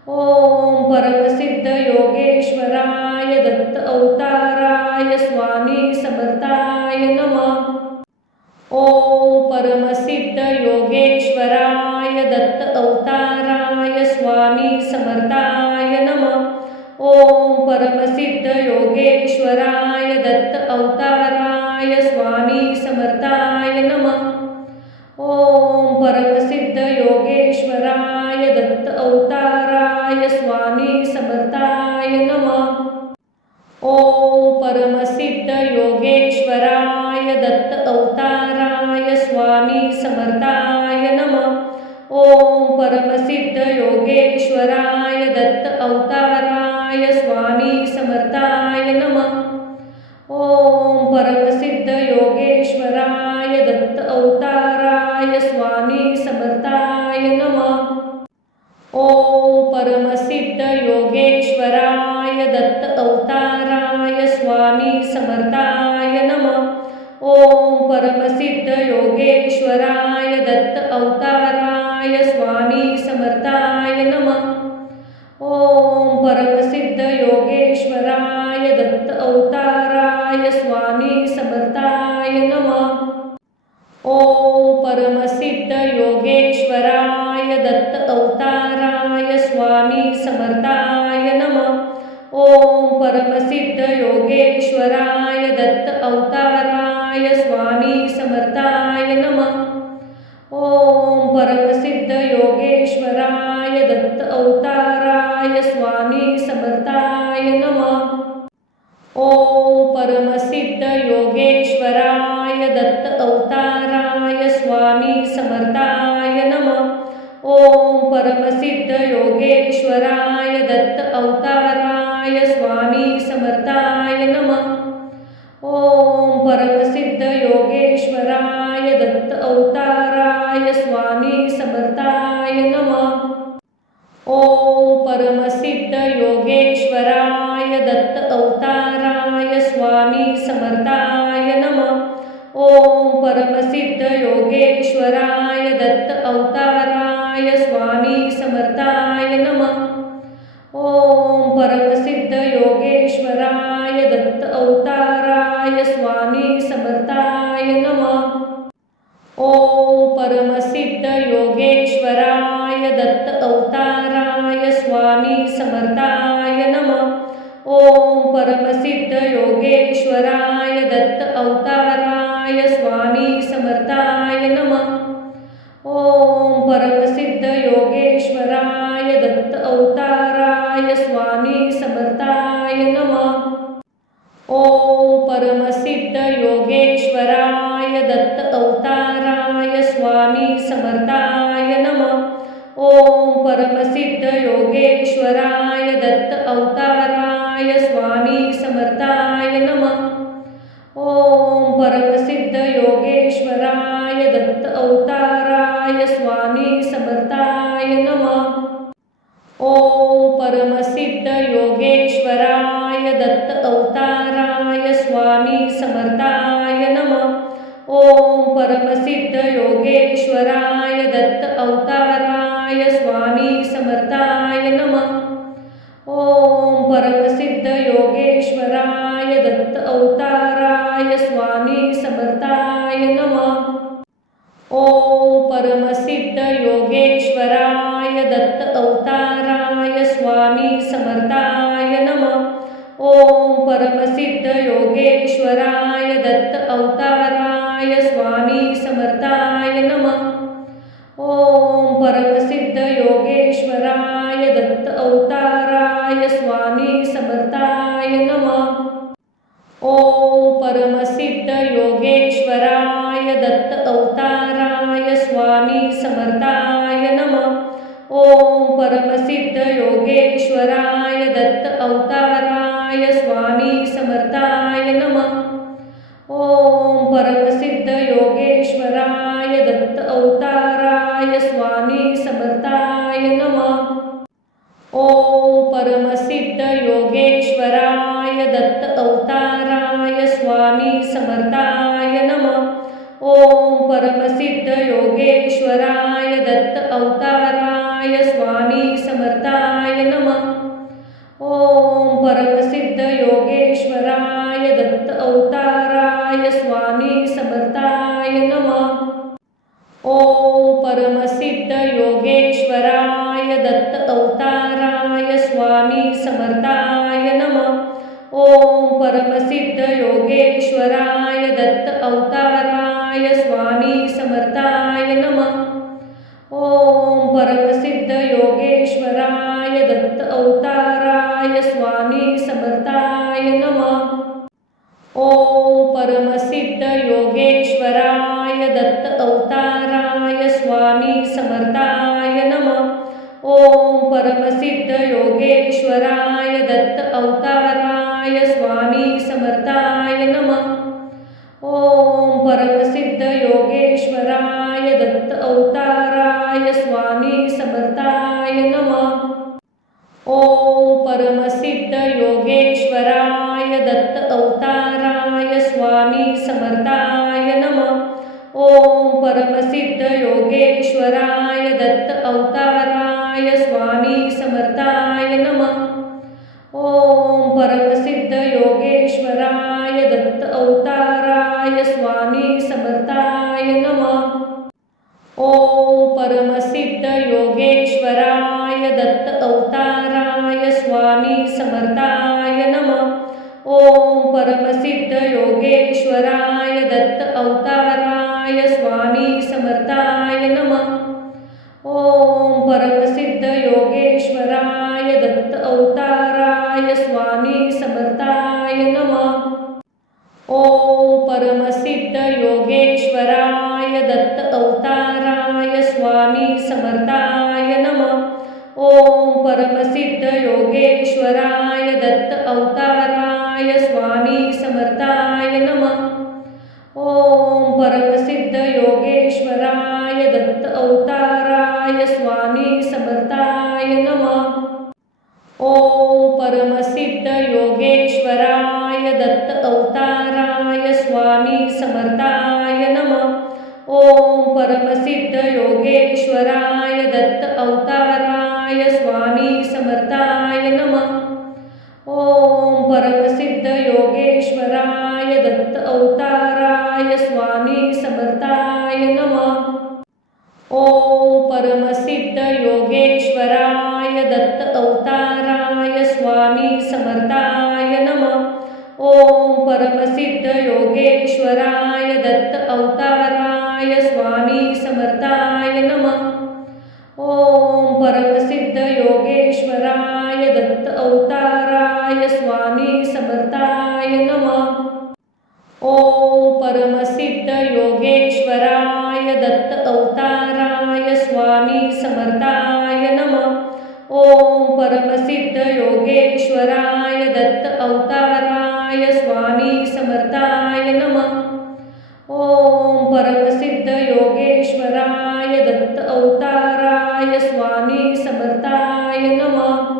ओम परमसिद्ध योगेश्वराय दत्त अवताराय स्वामी समर्थाय नमः। ओम परमसिद्ध योगेश्वराय दत्त अवताराय स्वामी समर्थाय नमः। ओम परमसिद्ध योगेश्वराय दत्त अवताराय स्वामी समर्थाय नमः। ओम परमसिद्ध योगेश्वराय दत्त अवताराय स्वामी समर्थाय नमः। ओम परमसिद्ध योगेश्वराय दत्त अवताराय स्वामी समर्थाय नमः। ओम परमसिद्ध योगेश्वराय दत्त अवताराय स्वामी समर्थाय नमः। ओम परमसिद्ध योगेश्वराय दत्त अवताराय स्वामी समर्थाय नमः। ओम परमसिद्ध योगेश्वराय दत्त अवताराय स्वामी समर्थाय नमः। ओम परमसिद्ध योगेश्वराय दत्त अवताराय स्वामी समर्थाय नमः। ओम परमसिद्ध योगेश्वराय दत्त अवताराय स्वामी समर्थाय नमः। ओम परमसिद्ध योगेश्वराय दत्त अवताराय स्वामी समर्थाय नमः। ओम परमसिद्ध योगेश्वराय दत्त अवताराय स्वामी समर्थाय नमः। ओम परमसिद्ध योगेश्वराय दत्त अवताराय स्वामी समर्थाय नमः। ओम परमसिद्ध योगेश्वराय दत्त अवताराय स्वामी समर्थाय नमः। ओम परमसिद्ध योगेश्वराय दत्त अवताराय स्वामी समर्थाय नमः। ओम परमसिद्ध योगेश्वराय दत्त अवताराय स्वामी समर्थाय नमः। ओम परमसिद्ध योगेश्वराय दत्त अवताराय स्वामी समर्थाय नमः। ओम परमसिद्ध योगेश्वराय दत्त अवताराय स्वामी समर्थाय नमः। ओम परमसिद्ध योगेश्वराय दत्त अवताराय स्वामी समर्थाय नमः। ओम परमसिद्ध योगेश्वराय दत्त अवताराय स्वामी समर्थाय नमः। ओम परमसिद्ध योगेश्वराय दत्त अवताराय स्वामी समर्थाय परमसिद्ध योगेश्वराय दत्त अवताराय स्वामी समर्थाय नमः। ओम परमसिद्ध योगेश्वराय दत्त अवताराय स्वामी समर्थाय नमः। ओम परमसिद्ध योगेश्वराय दत्त अवताराय स्वामी समर्थाय नमः। ओम परमसिद्ध योगेश्वराय दत्त अवताराय स्वामी समर्थाय नमः। ओम परमसिद्ध योगेश्वराय दत्त अवताराय स्वामी समर्थाय नमः। ओम परमसिद्ध योगेश्वराय दत्त अवताराय स्वामी समर्थाय नमः। ओम परमसिद्ध योगेश्वराय दत्त अवताराय स्वामी समर्थाय नमः। ओम परमसिद्ध योगेश्वराय दत्त अवताराय स्वामी समर्थाय नमः। ओम परमसिद्ध योगेश्वराय दत्त अवताराय स्वामी समर्थाय नमः। ओम परमसिद्ध योगेश्वराय दत्त अवताराय स्वामी समर्थाय नमः। ओम परमसिद्ध योगेश्वराय दत्त अवताराय स्वामी समर्थाय नमः। ओम परमसिद्ध योगेश्वराय दत्त अवताराय स्वामी समर्थाय नमः। ओम परमसिद्ध योगेश्वराय दत्त अवताराय स्वामी समर्थाय नमः। ओम परमसिद्ध योगेश्वराय दत्त अवताराय स्वामी समर्थाय नमः। ओम परमसिद्ध योगेश्वराय दत्त अवताराय स्वामी समर्थाय नमः। ओम परमसिद्ध योगेश्वराय दत्त अवताराय स्वामी समर्थाय नमः। ओम परमसिद्ध योगेश्वराय दत्त अवताराय स्वामी समर्थाय नमः। ओम परमसिद्ध योगेश्वराय दत्त अवताराय स्वामी समर्थाय नमः। ओम परमसिद्ध योगेश्वराय दत्त अवताराय स्वामी समर्थाय नमः। ओम परमसिद्ध योगेश्वराय दत्त अवताराय स्वामी समर्थाय नमः। ओम परमसिद्ध योगेश्वराय दत्त अवताराय स्वामी समर्थाय नमः। ओम परमसिद्ध योगेश्वराय दत्त अवताराय स्वामी समर्थाय नमः। ओम परमसिद्ध योगेश्वराय दत्त अवताराय स्वामी समर्थाय नमः। ओम परमसिद्ध योगेश्वराय दत्त अवताराय स्वामी समर्थाय नमः। ओम परमसिद्ध योगेश्वराय दत्त अवताराय स्वामी समर्थाय नमः। ओम परमसिद्ध योगेश्वराय दत्त अवताराय स्वामी समर्थाय नमः। ओम परमसिद्ध योगेश्वराय दत्त अवताराय स्वामी समर्थाय नमः। ओम परमसिद्ध योगेश्वराय दत्त अवताराय स्वामी समर्थाय नमः। ओम परमसिद्ध योगेश्वराय दत्त अवताराय स्वामी समर्थाय नमः। ओम परमसिद्ध योगेश्वराय दत्त अवताराय स्वामी समर्थाय नमः। ओम परमसिद्ध योगेश्वराय दत्त अवताराय स्वामी समर्थाय नमः। ओम परमसिद्ध योगेश्वराय दत्त अवताराय स्वामी समर्थाय नमः। ओम परमसिद्ध योगेश्वराय दत्त अवताराय स्वामी समर्थाय नमः। ओम परमसिद्ध योगेश्वराय दत्त अवताराय स्वामी समर्थाय नमः। ओम परमसिद्ध योगेश्वराय दत्त अवताराय स्वामी समर्थाय नमः। ओम परमसिद्ध योगेश्वराय दत्त अवताराय स्वामी समर्थाय नमः। योगेश्वराय दत्त अवताराय स्वामी समर्थाय नमः। ओम परमसिद्ध योगेश्वराय दत्त अवताराय स्वामी समर्थाय नमः। ओम परमसिद्ध योगेश्वराय दत्त अवताराय स्वामी समर्थाय नमः। ओम परमसिद्ध योगेश्वराय दत्त अवताराय स्वामी समर्थाय नमः।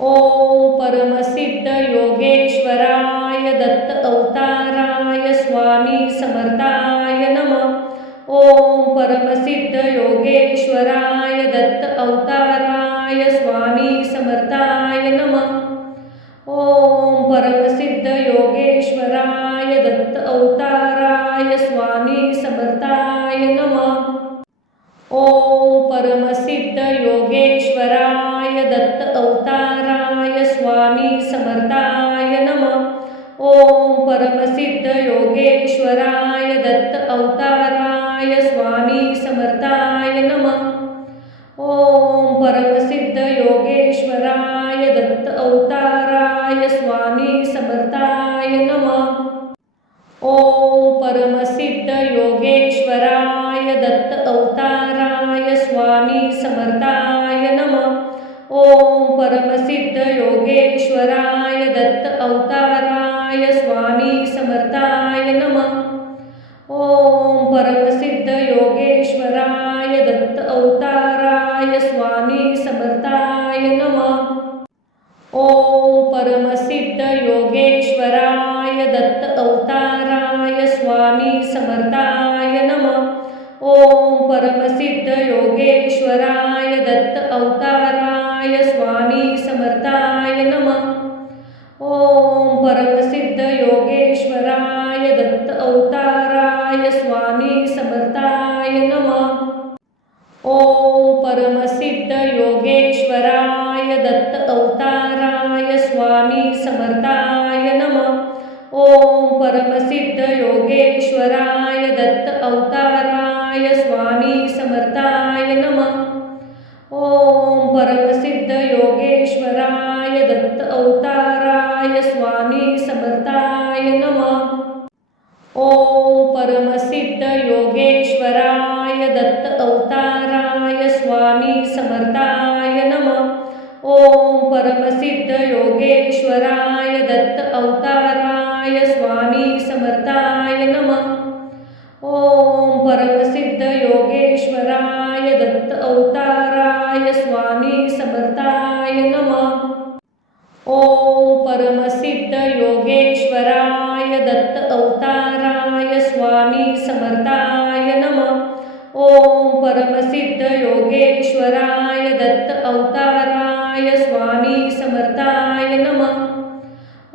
ओम परमसिद्ध योगेश्वराय दत्त अवताराय स्वामी समर्थाय नमः। ओम परमसिद्ध योगेश्वराय दत्त अवताराय स्वामी समर्थाय नमः। ओम परमसिद्ध योगेश्वराय दत्त अवताराय स्वामी समर्थाय नमः। ओम परमसिद्ध योगेश्वराय दत्त अवताराय स्वामी समर्थाय नमः। ओम परमसिद्ध योगेश्वराय दत्त अवताराय स्वामी समर्थाय नमः। ओम परमसिद्ध योगेश्वराय दत्त अवताराय स्वामी समर्थाय नमः। ओम परमसिद्ध योगेश्वराय दत्त अवताराय स्वामी समर्थाय नमः। ओम परमसिद्ध योगेश्वराय दत्त अवताराय स्वामी समर्थाय नमः। ओम परमसिद्ध योगेश्वराय दत्त अवताराय स्वामी समर्थाय नमः। ओम परमसिद्ध योगेश्वराय दत्त अवताराय स्वामी समर्थाय नमः। ओम परमसिद्ध योगेश्वराय दत्त अवताराय स्वामी समर्थाय नमः। ओम परमसिद्ध योगेश्वराय दत्त अवताराय स्वामी समर्थाय नमः। ओम परमसिद्ध योगेश्वराय दत्त अवताराय स्वामी समर्थाय नमः। ओम परमसिद्ध योगेश्वराय दत्त अवताराय स्वामी समर्थाय नमः। ओम परमसिद्ध योगेश्वराय दत्त अवताराय स्वामी समर्थाय नमः। ओम परमसिद्ध योगेश्वराय दत्त अवताराय स्वामी समर्थाय नमः। ओम परमसिद्ध योगेश्वराय दत्त अवताराय स्वामी समर्थाय नमः। ओम परमसिद्ध योगेश्वराय दत्त अवताराय स्वामी समर्थाय नमः। ओम परमसिद्ध योगेश्वराय दत्त अवताराय स्वामी समर्थाय नमः। ओम परमसिद्ध योगेश्वराय दत्त अवताराय स्वामी समर्थाय नमः।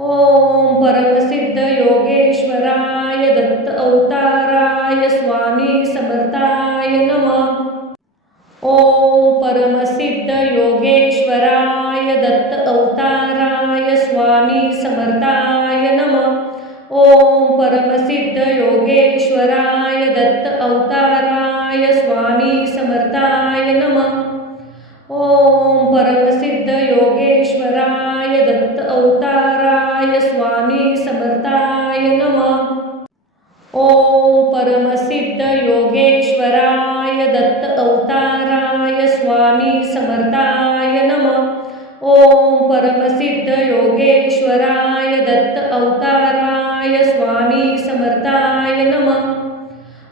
ओम परमसिद्ध योगेश्वराय दत्त अवताराय स्वामी समर्थाय नमः। ओम परमसिद्ध योगेश्वराय दत्त अवताराय स्वामी समर्थाय नमः। ओम परमसिद्ध योगेश्वराय दत्त अवताराय स्वामी समर्थाय नमः। ओम परमसिद्ध योगेश्वराय दत्त अवताराय स्वामी समर्थाय नमः। ओम परमसिद्ध योगेश्वराय दत्त अवताराय स्वामी समर्थाय नमः। ओम परमसिद्ध योगेश्वराय दत्त अवताराय स्वामी समर्थाय नमः।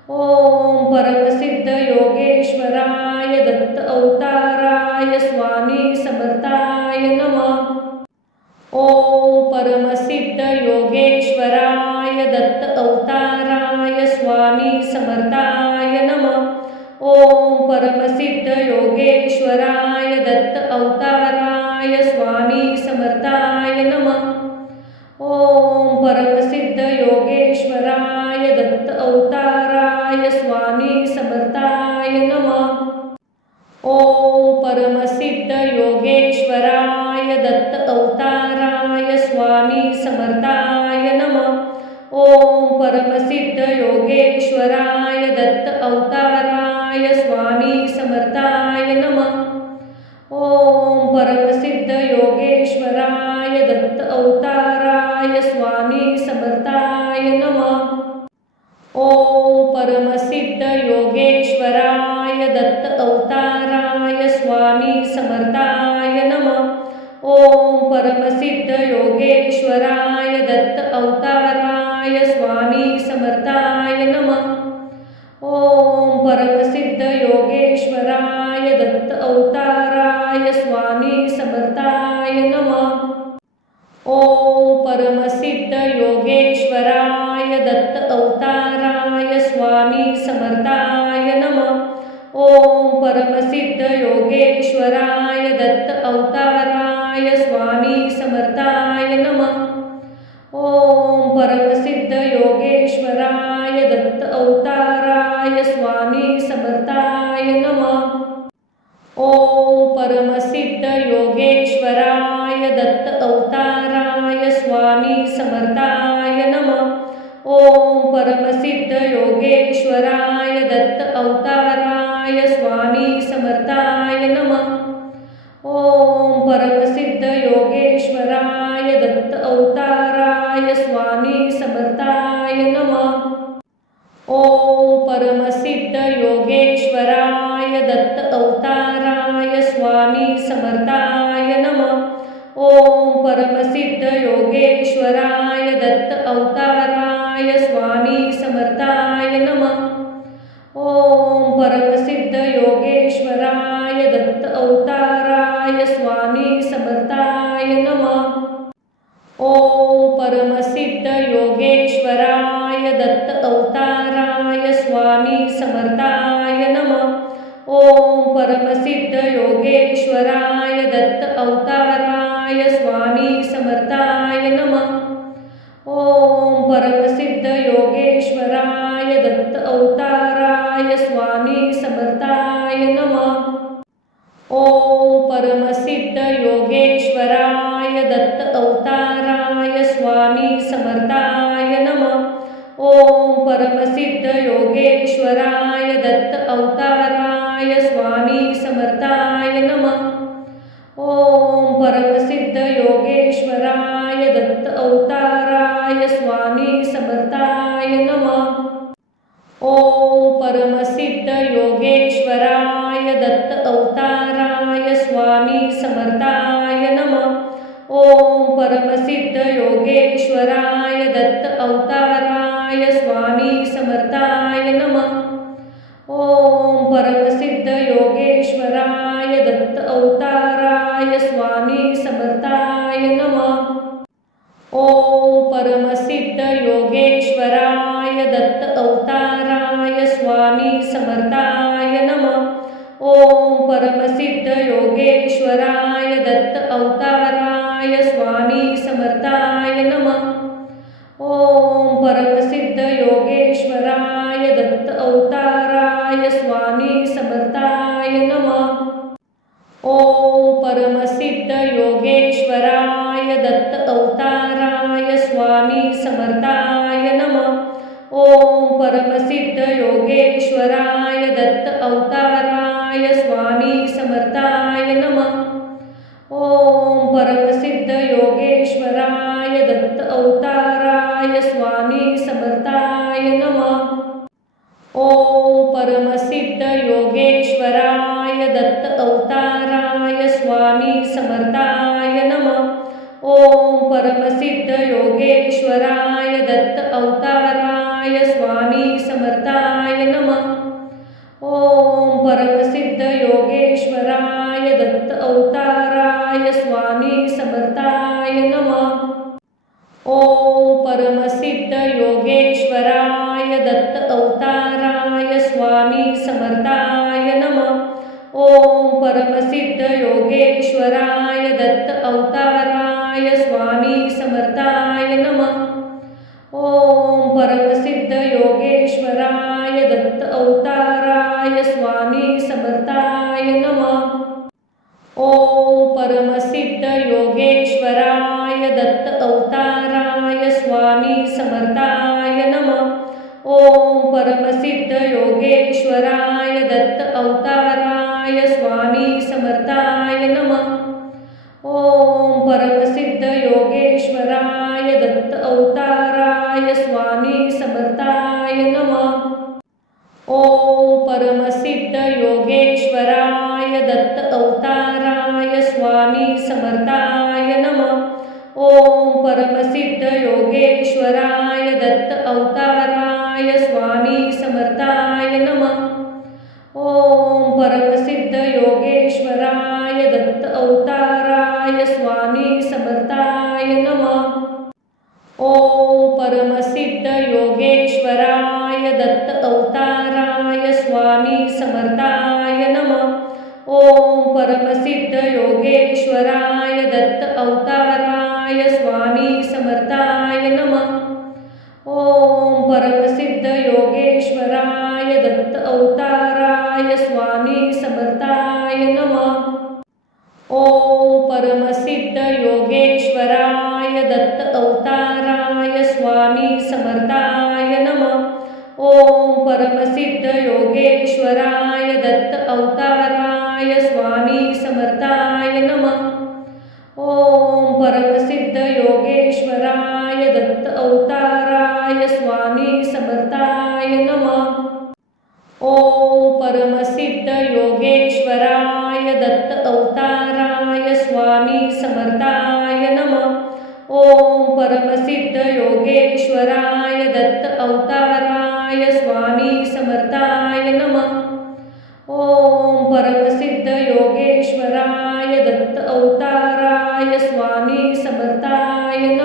ओम परमसिद्ध योगेश्वराय दत्त अवताराय स्वामी समर्थाय नमः। ओम परमसिद्ध योगेश्वराय दत्त अवताराय स्वामी समर्थाय नमः। ओम परमसिद्ध योगेश्वराय दत्त अवताराय स्वामी समर्थाय नमः। ओम परमसिद्ध योगेश्वराय दत्त अवताराय स्वामी समर्थाय नमः। ओम परमसिद्ध योगेश्वराय दत्त अवताराय स्वामी समर्थाय नमः। ओम परमसिद्ध योगेश्वराय दत्त अवताराय स्वामी समर्थाय नमः। ओम परमसिद्ध योगेश्वराय दत्त अवताराय स्वामी समर्थाय नमः। ओम परमसिद्ध योगेश्वराय दत्त अवताराय स्वामी समर्थाय नमः। ओम परमसिद्ध योगेश्वराय दत्त अवताराय स्वामी समर्थाय नमः। ओम परमसिद्ध योगेश्वराय दत्त अवताराय स्वामी समर्थाय नमः। ओम परमसिद्ध योगेश्वराय दत्त अवताराय स्वामी समर्थाय नमः। ओम परमसिद्ध योगेश्वराय दत्त अवताराय स्वामी समर्थाय नमः। ओम परमसिद्ध योगेश्वराय दत्त अवताराय स्वामी समर्थाय नमः। ओम परमसिद्ध योगेश्वराय दत्त अवताराय स्वामी समर्थाय नमः। ओम परमसिद्ध योगेश्वराय दत्त अवताराय स्वामी समर्थाय नमः। ओम परमसिद्ध योगेश्वराय दत्त अवताराय स्वामी समर्थाय नमः। ओम परमसिद्ध योगेश्वराय दत्त अवताराय स्वामी समर्थाय नमः। ओम परमसिद्ध योगेश्वराय दत्त अवताराय स्वामी समर्थाय नमः। ओम परमसिद्ध योगेश्वराय दत्त अवताराय स्वामी समर्थाय नमः। ओम परमसिद्ध योगेश्वराय दत्त अवताराय स्वामी समर्थाय नमः। ओम परमसिद्ध योगेश्वराय दत्त अवताराय स्वामी समर्थाय नमः। ओम परमसिद्ध योगेश्वराय दत्त अवताराय स्वामी समर्थाय नमः। ओम परमसिद्ध योगेश्वराय दत्त अवताराय स्वामी समर्थाय नमः। ओम परमसिद्ध योगेश्वराय दत्त अवताराय स्वामी समर्थाय नमः। ओम परमसिद्ध योगेश्वराय दत्त अवताराय स्वामी समर्थाय नमः। ओम परमसिद्ध योगेश्वराय दत्त अवताराय स्वामी समर्थाय नमः। ओम परमसिद्ध योगेश्वराय दत्त अवताराय स्वामी समर्थाय नमः। ओम परमसिद्ध योगेश्वराय दत्त अवताराय स्वामी समर्थाय नमः। ओम परमसिद्ध योगेश्वराय दत्त अवताराय स्वामी समर्थाय नमः। ओम परमसिद्ध योगेश्वराय दत्त अवताराय स्वामी समर्थाय नमः। ओम परमसिद्ध योगेश्वराय दत्त अवताराय स्वामी समर्थाय नमः। ओम परमसिद्ध योगेश्वराय दत्त अवताराय स्वामी समर्थाय नमः। ओम परमसिद्ध योगेश्वराय दत्त अवताराय स्वामी समर्थाय नमः। ओम परमसिद्ध योगेश्वराय दत्त अवताराय स्वामी समर्थाय नमः। ओम परमसिद्ध योगेश्वराय दत्त अवताराय स्वामी समर्थाय नमः। ओम परमसिद्ध योगेश्वराय दत्त अवताराय स्वामी समर्थाय नमः। ओम परमसिद्ध योगेश्वराय दत्त अवताराय स्वामी समर्थाय नमः। ओम परमसिद्ध योगेश्वराय दत्त अवताराय स्वामी समर्थाय नमः। ओम परमसिद्ध योगेश्वराय दत्त अवताराय स्वामी समर्थाय नमः। ओम परमसिद्ध योगेश्वराय दत्त अवताराय स्वामी समर्थाय नमः। ओम परमसिद्ध योगेश्वराय दत्त अवताराय स्वामी समर्थाय नमः। ओम परमसिद्ध योगेश्वराय दत्त अवताराय स्वामी समर्थाय नमः। ओम परमसिद्ध योगेश्वराय दत्त अवताराय स्वामी समर्थाय नमः। ओम परमसिद्ध योगेश्वराय दत्त अवताराय स्वामी समर्थाय नमः। ओम परमसिद्ध योगेश्वराय दत्त अवताराय स्वामी समर्थाय नमः। ओम परमसिद्ध योगेश्वराय दत्त अवताराय स्वामी समर्थाय नमः। ओम परमसिद्ध योगेश्वराय दत्त अवताराय स्वामी समर्थाय नमः। ओम परमसिद्ध योगेश्वराय दत्त अवताराय स्वामी समर्थाय नमः। ओम परमसिद्ध योगेश्वराय दत्त अवताराय स्वामी समर्थाय नमः। ओम परमसिद्ध योगेश्वराय दत्त अवताराय स्वामी समर्थाय नमः। ओम परमसिद्ध योगेश्वराय दत्त अवताराय स्वामी समर्थाय नमः। ओम परमसिद्ध योगेश्वराय दत्त अवताराय स्वामी समर्थाय नमः। ओम परमसिद्ध योगेश्वराय दत्त अवताराय स्वामी समर्थाय नमः। ओम परमसिद्ध योगेश्वराय दत्त अवताराय स्वामी समर्थाय नमः। ओम परमसिद्ध योगेश्वराय दत्त अवताराय स्वामी समर्थाय नमः।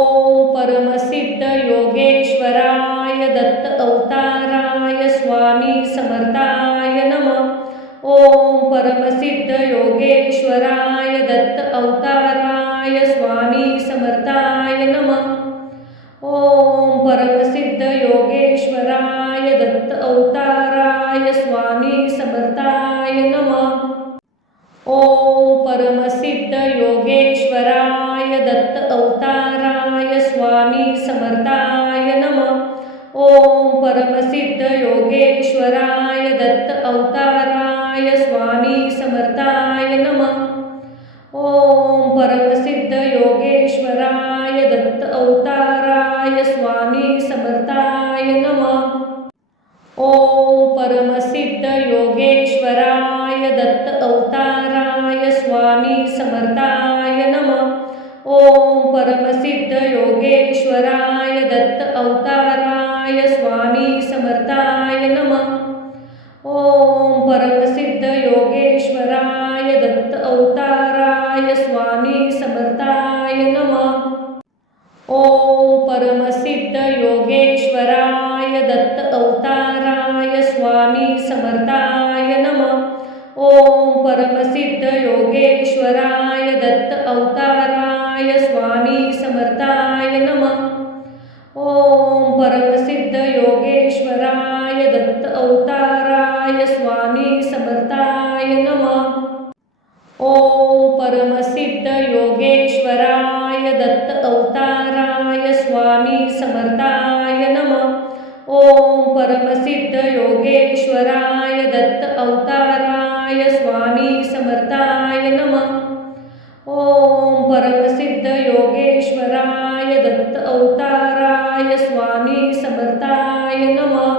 ओम परमसिद्ध योगेश्वराय दत्त अवताराय स्वामी समर्थाय नमः। ओम परमसिद्ध योगेश्वराय दत्त अवताराय स्वामी समर्थाय नमः। ओम परमसिद्ध योगेश्वराय दत्त अवताराय स्वामी समर्थाय नमः। ओम परमसिद्ध योगेश्वराय दत्त अवताराय स्वामी समर्थाय नमः। ओम परमसिद्ध योगेश्वराय दत्त अवताराय स्वामी समर्थाय नमः। ओम परमसिद्ध योगेश्वराय दत्त अवताराय स्वामी समर्थाय नमः। ओम परमसिद्ध योगेश्वराय दत्त अवताराय स्वामी समर्थाय नमः। ओम परमसिद्ध योगेश्वराय दत्त अवताराय स्वामी समर्थाय नमः। ओम परमसिद्ध योगेश्वराय दत्त अवताराय स्वामी समर्थाय नमः। ओम परमसिद्ध योगेश्वराय दत्त अवताराय स्वामी समर्थाय नमः। ओम परमसिद्ध योगेश्वराय दत्त अवताराय स्वामी समर्थाय नमः। ओम परमसिद्ध योगेश्वराय दत्त अवताराय स्वामी समर्थाय नमः। ओम परमसिद्ध योगेश्वराय दत्त अवताराय स्वामी समर्थाय नमः। ओम परमसिद्ध योगेश्वराय दत्त अवताराय स्वामी समर्थाय नमः। ओम परमसिद्ध योगेश्वराय दत्त अवताराय स्वामी समर्थाय नमः।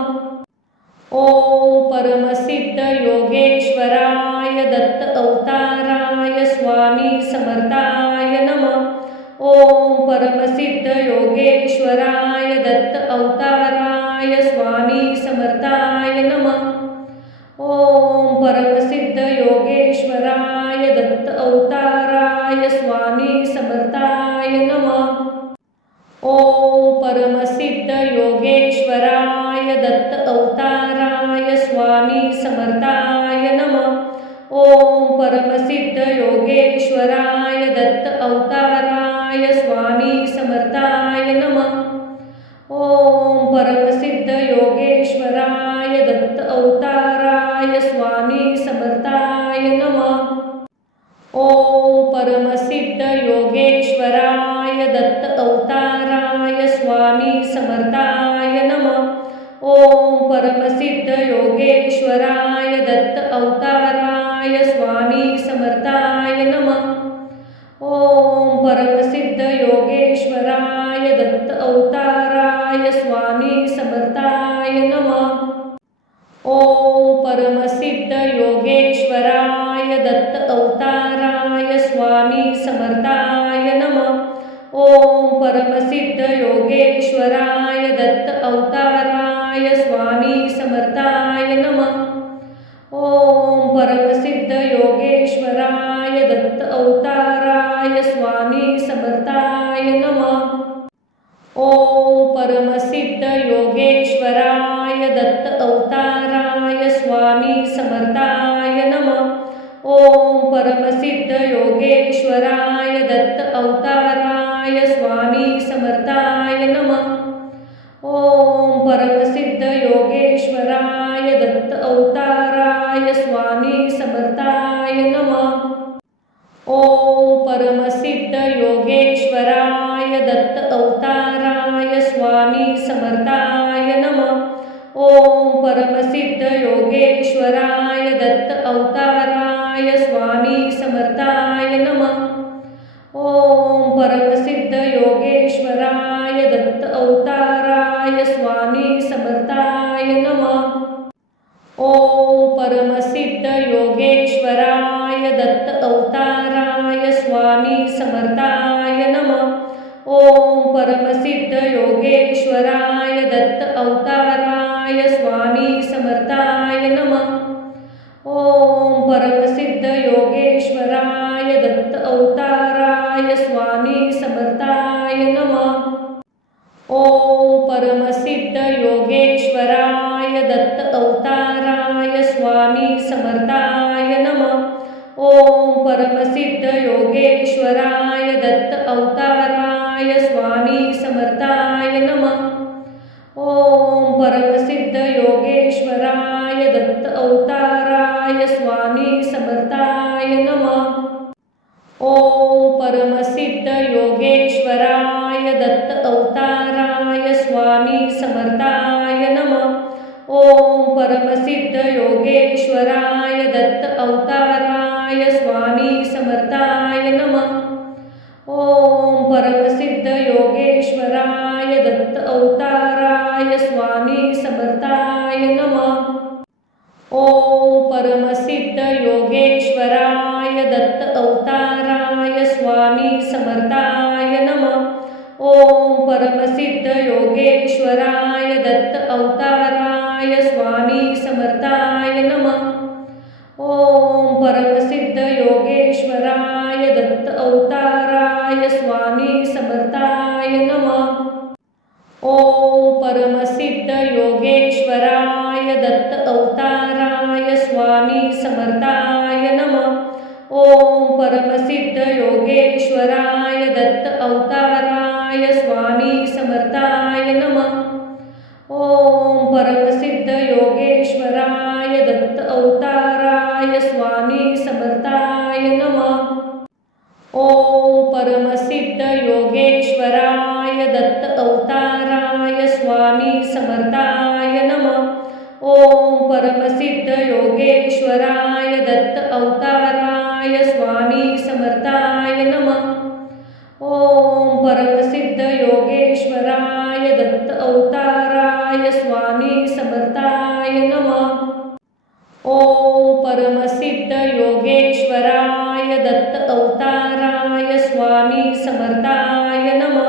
ओम परमसिद्ध योगेश्वराय दत्त अवताराय स्वामी समर्थाय नमः। ओम परमसिद्ध योगेश्वराय दत्त अवताराय स्वामी समर्थाय नमः। ओम परमसिद्ध योगेश्वराय दत्त अवताराय स्वामी समर्थाय नमः। ओम परमसिद्ध योगेश्वराय दत्त अवताराय स्वामी समर्थाय नमः। ओम परमसिद्ध योगेश्वराय दत्त अवताराय स्वामी समर्थाय नमः। ओम परमसिद्ध योगेश्वराय दत्त अवताराय स्वामी समर्थाय नमः। ओम परमसिद्ध योगेश्वराय दत्त अवताराय स्वामी समर्थाय नमः। ओम परमसिद्ध योगेश्वराय दत्त अवताराय अवताराय स्वामी समर्थाय नमः। ओम परमसिद्ध योगेश्वराय दत्त अवताराय स्वामी समर्थाय नमः। ओम परमसिद्ध योगेश्वराय दत्त अवताराय स्वामी समर्थाय नमः। ओम परमसिद्ध योगेश्वराय दत्त अवताराय स्वामी समर्थाय नमः। ओम परमसिद्ध योगेश्वराय दत्त अवताराय स्वामी समर्थाय नमः। ओम परमसिद्ध योगेश्वराय दत्त अवताराय स्वामी समर्थाय नमः। ओम परमसिद्ध योगेश्वराय दत्त अवताराय स्वामी समर्थाय नमः। ओम परमसिद्ध योगेश्वराय दत्त अवताराय स्वामी समर्थाय नमः। ओम परमसिद्ध योगेश्वराय दत्त अवताराय स्वामी समर्थाय नमः। ओम परमसिद्ध योगेश्वराय दत्त अवताराय स्वामी समर्थाय नमः। ओम परमसिद्ध योगेश्वराय दत्त अवताराय स्वामी समर्थाय नमः। ओम परमसिद्ध योगेश्वराय दत्त अवताराय स्वामी समर्थाय नमः। ओम परमसिद्ध योगेश्वराय दत्त अवताराय स्वामी समर्थाय नमः। ओम परमसिद्ध योगेश्वराय दत्त अवताराय स्वामी समर्थाय नमः। ओम परमसिद्ध योगेश्वराय दत्त अवताराय स्वामी समर्थाय नमः। ओम परमसिद्ध योगेश्वराय दत्त अवताराय स्वामी समर्थाय नमः। ओम परमसिद्ध योगेश्वराय दत्त अवताराय स्वामी समर्थाय नमः। ओम परमसिद्ध योगेश्वराय दत्त अवताराय स्वामी समर्थाय नमः। ओम परमसिद्ध योगेश्वराय दत्त अवताराय स्वामी समर्थाय नमः। ओम परमसिद्ध योगेश्वराय दत्त अवताराय स्वामी समर्थाय नमः। ओम परमसिद्ध योगेश्वराय दत्त अवताराय स्वामी समर्थाय नमः। ओम परमसिद्ध योगेश्वराय दत्त अवताराय स्वामी समर्थाय नमः। ओम परमसिद्ध योगेश्वराय दत्त अवताराय स्वामी समर्थाय नमः। ओम परमसिद्ध योगेश्वराय दत्त अवताराय स्वामी समर्थाय नमः। ओम परमसिद्ध योगेश्वराय दत्त अवताराय स्वामी समर्थाय नमः। ओम परमसिद्ध योगेश्वराय दत्त अवताराय स्वामी समर्थाय नमः। ओम परमसिद्ध योगेश्वराय दत्त अवताराय स्वामी समर्थाय नमः। ओम परमसिद्ध योगेश्वराय दत्त अवताराय स्वामी समर्थाय नमः। ओम परमसिद्ध योगेश्वराय दत्त अवताराय स्वामी समर्थाय नमः। ओम परमसिद्ध योगेश्वराय दत्त अवताराय स्वामी समर्थाय नमः।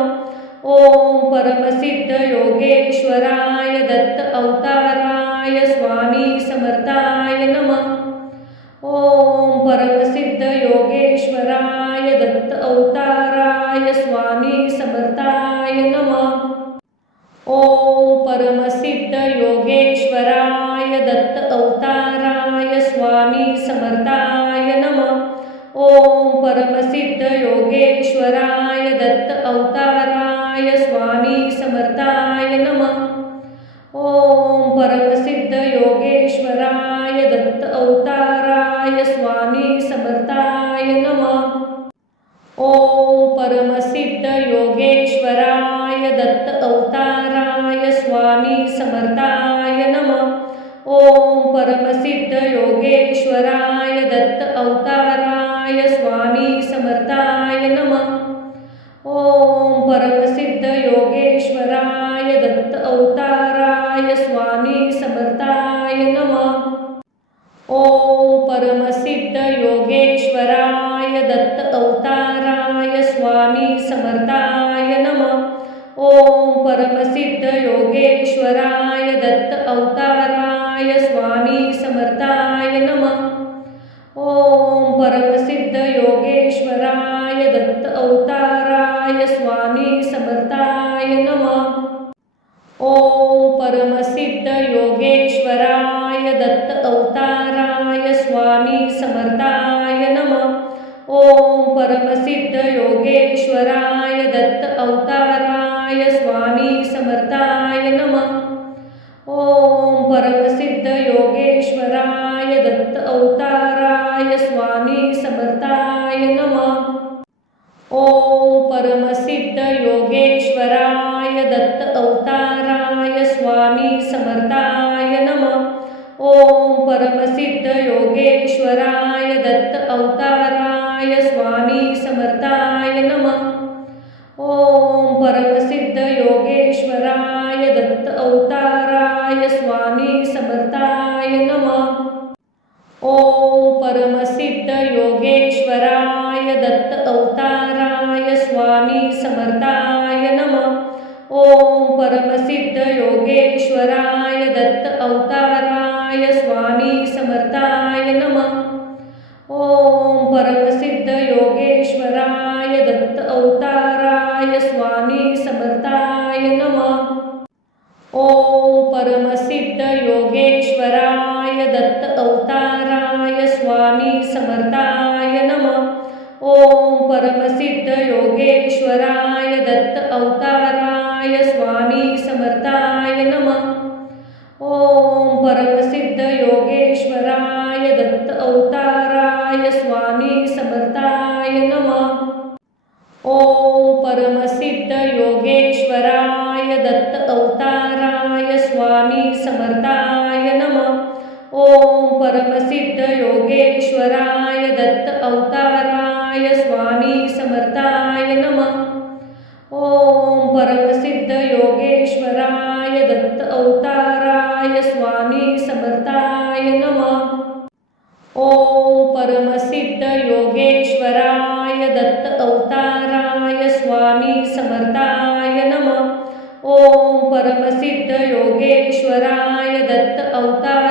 ओम परमसिद्ध योगेश्वराय दत्त अवताराय स्वामी समर्थाय नमः। ओम परमसिद्ध योगेश्वराय दत्त अवताराय स्वामी समर्थाय नमः। ओम परमसिद्ध योगेश्वराय दत्त अवताराय स्वामी समर्थाय नमः। ओम परमसिद्ध योगेश्वराय दत्त अवताराय स्वामी समर्थाय नमः। ओम परमसिद्ध योगेश्वराय दत्त अवताराय स्वामी समर्थाय नमः। ओम परमसिद्ध योगेश्वराय दत्त अवताराय स्वामी समर्थाय नमः। ओम परमसिद्ध योगेश्वराय दत्त अवताराय स्वामी समर्थाय नमः। ओम परमसिद्ध योगेश्वराय दत्त अवताराय स्वामी समर्थाय नमः। ओम परमसिद्ध योगेश्वराय दत्त अवताराय स्वामी समर्थाय नमः। ओम परमसिद्ध योगेश्वराय दत्त अवताराय स्वामी समर्थाय नमः। ओम परमसिद्ध योगेश्वराय दत्त अवताराय स्वामी समर्थाय नमः। ओम परमसिद्ध योगेश्वराय दत्त अवताराय स्वामी समर्थाय नमः। ओम परमसिद्ध योगेश्वराय दत्त अवताराय स्वामी समर्थाय नमः। ओम परमसिद्ध योगेश्वराय दत्त अवताराय स्वामी समर्थाय नमः। ओम परमसिद्ध योगेश्वराय दत्त अवताराय स्वामी समर्थाय नमः। ओम परमसिद्ध योगेश्वराय दत्त अवताराय स्वामी समर्थाय नमः। ओम परमसिद्ध योगेश्वराय दत्त अवताराय स्वामी समर्थाय नमः। ओम परमसिद्ध योगेश्वराय दत्त अवताराय स्वामी समर्थाय नमः। ओम परमसिद्ध योगेश्वराय दत्त अवताराय स्वामी समर्थाय नमः। ओम परमसिद्ध योगेश्वराय दत्त अवताराय स्वामी समर्थाय नमः। ओम परमसिद्ध योगेश्वराय दत्त अवताराय स्वामी समर्थाय नमः। ओम परमसिद्ध योगेश्वराय दत्त अवताराय स्वामी समर्थाय नमः। ओम परमसिद्ध योगेश्वराय दत्त अवताराय स्वामी समर्थाय नमः। ओम परमसिद्ध योगेश्वराय दत्त अवताराय स्वामी समर्थाय नमः। ओम परमसिद्ध योगेश्वराय दत्त अवताराय स्वामी समर्थाय नमः। ओम परमसिद्ध योगेश्वराय दत्त अवताराय स्वामी समर्थाय नमः। ओम परमसिद्ध योगेश्वराय दत्त अवताराय स्वामी समर्थाय नमः। ओम परमसिद्ध योगेश्वराय दत्त अवताराय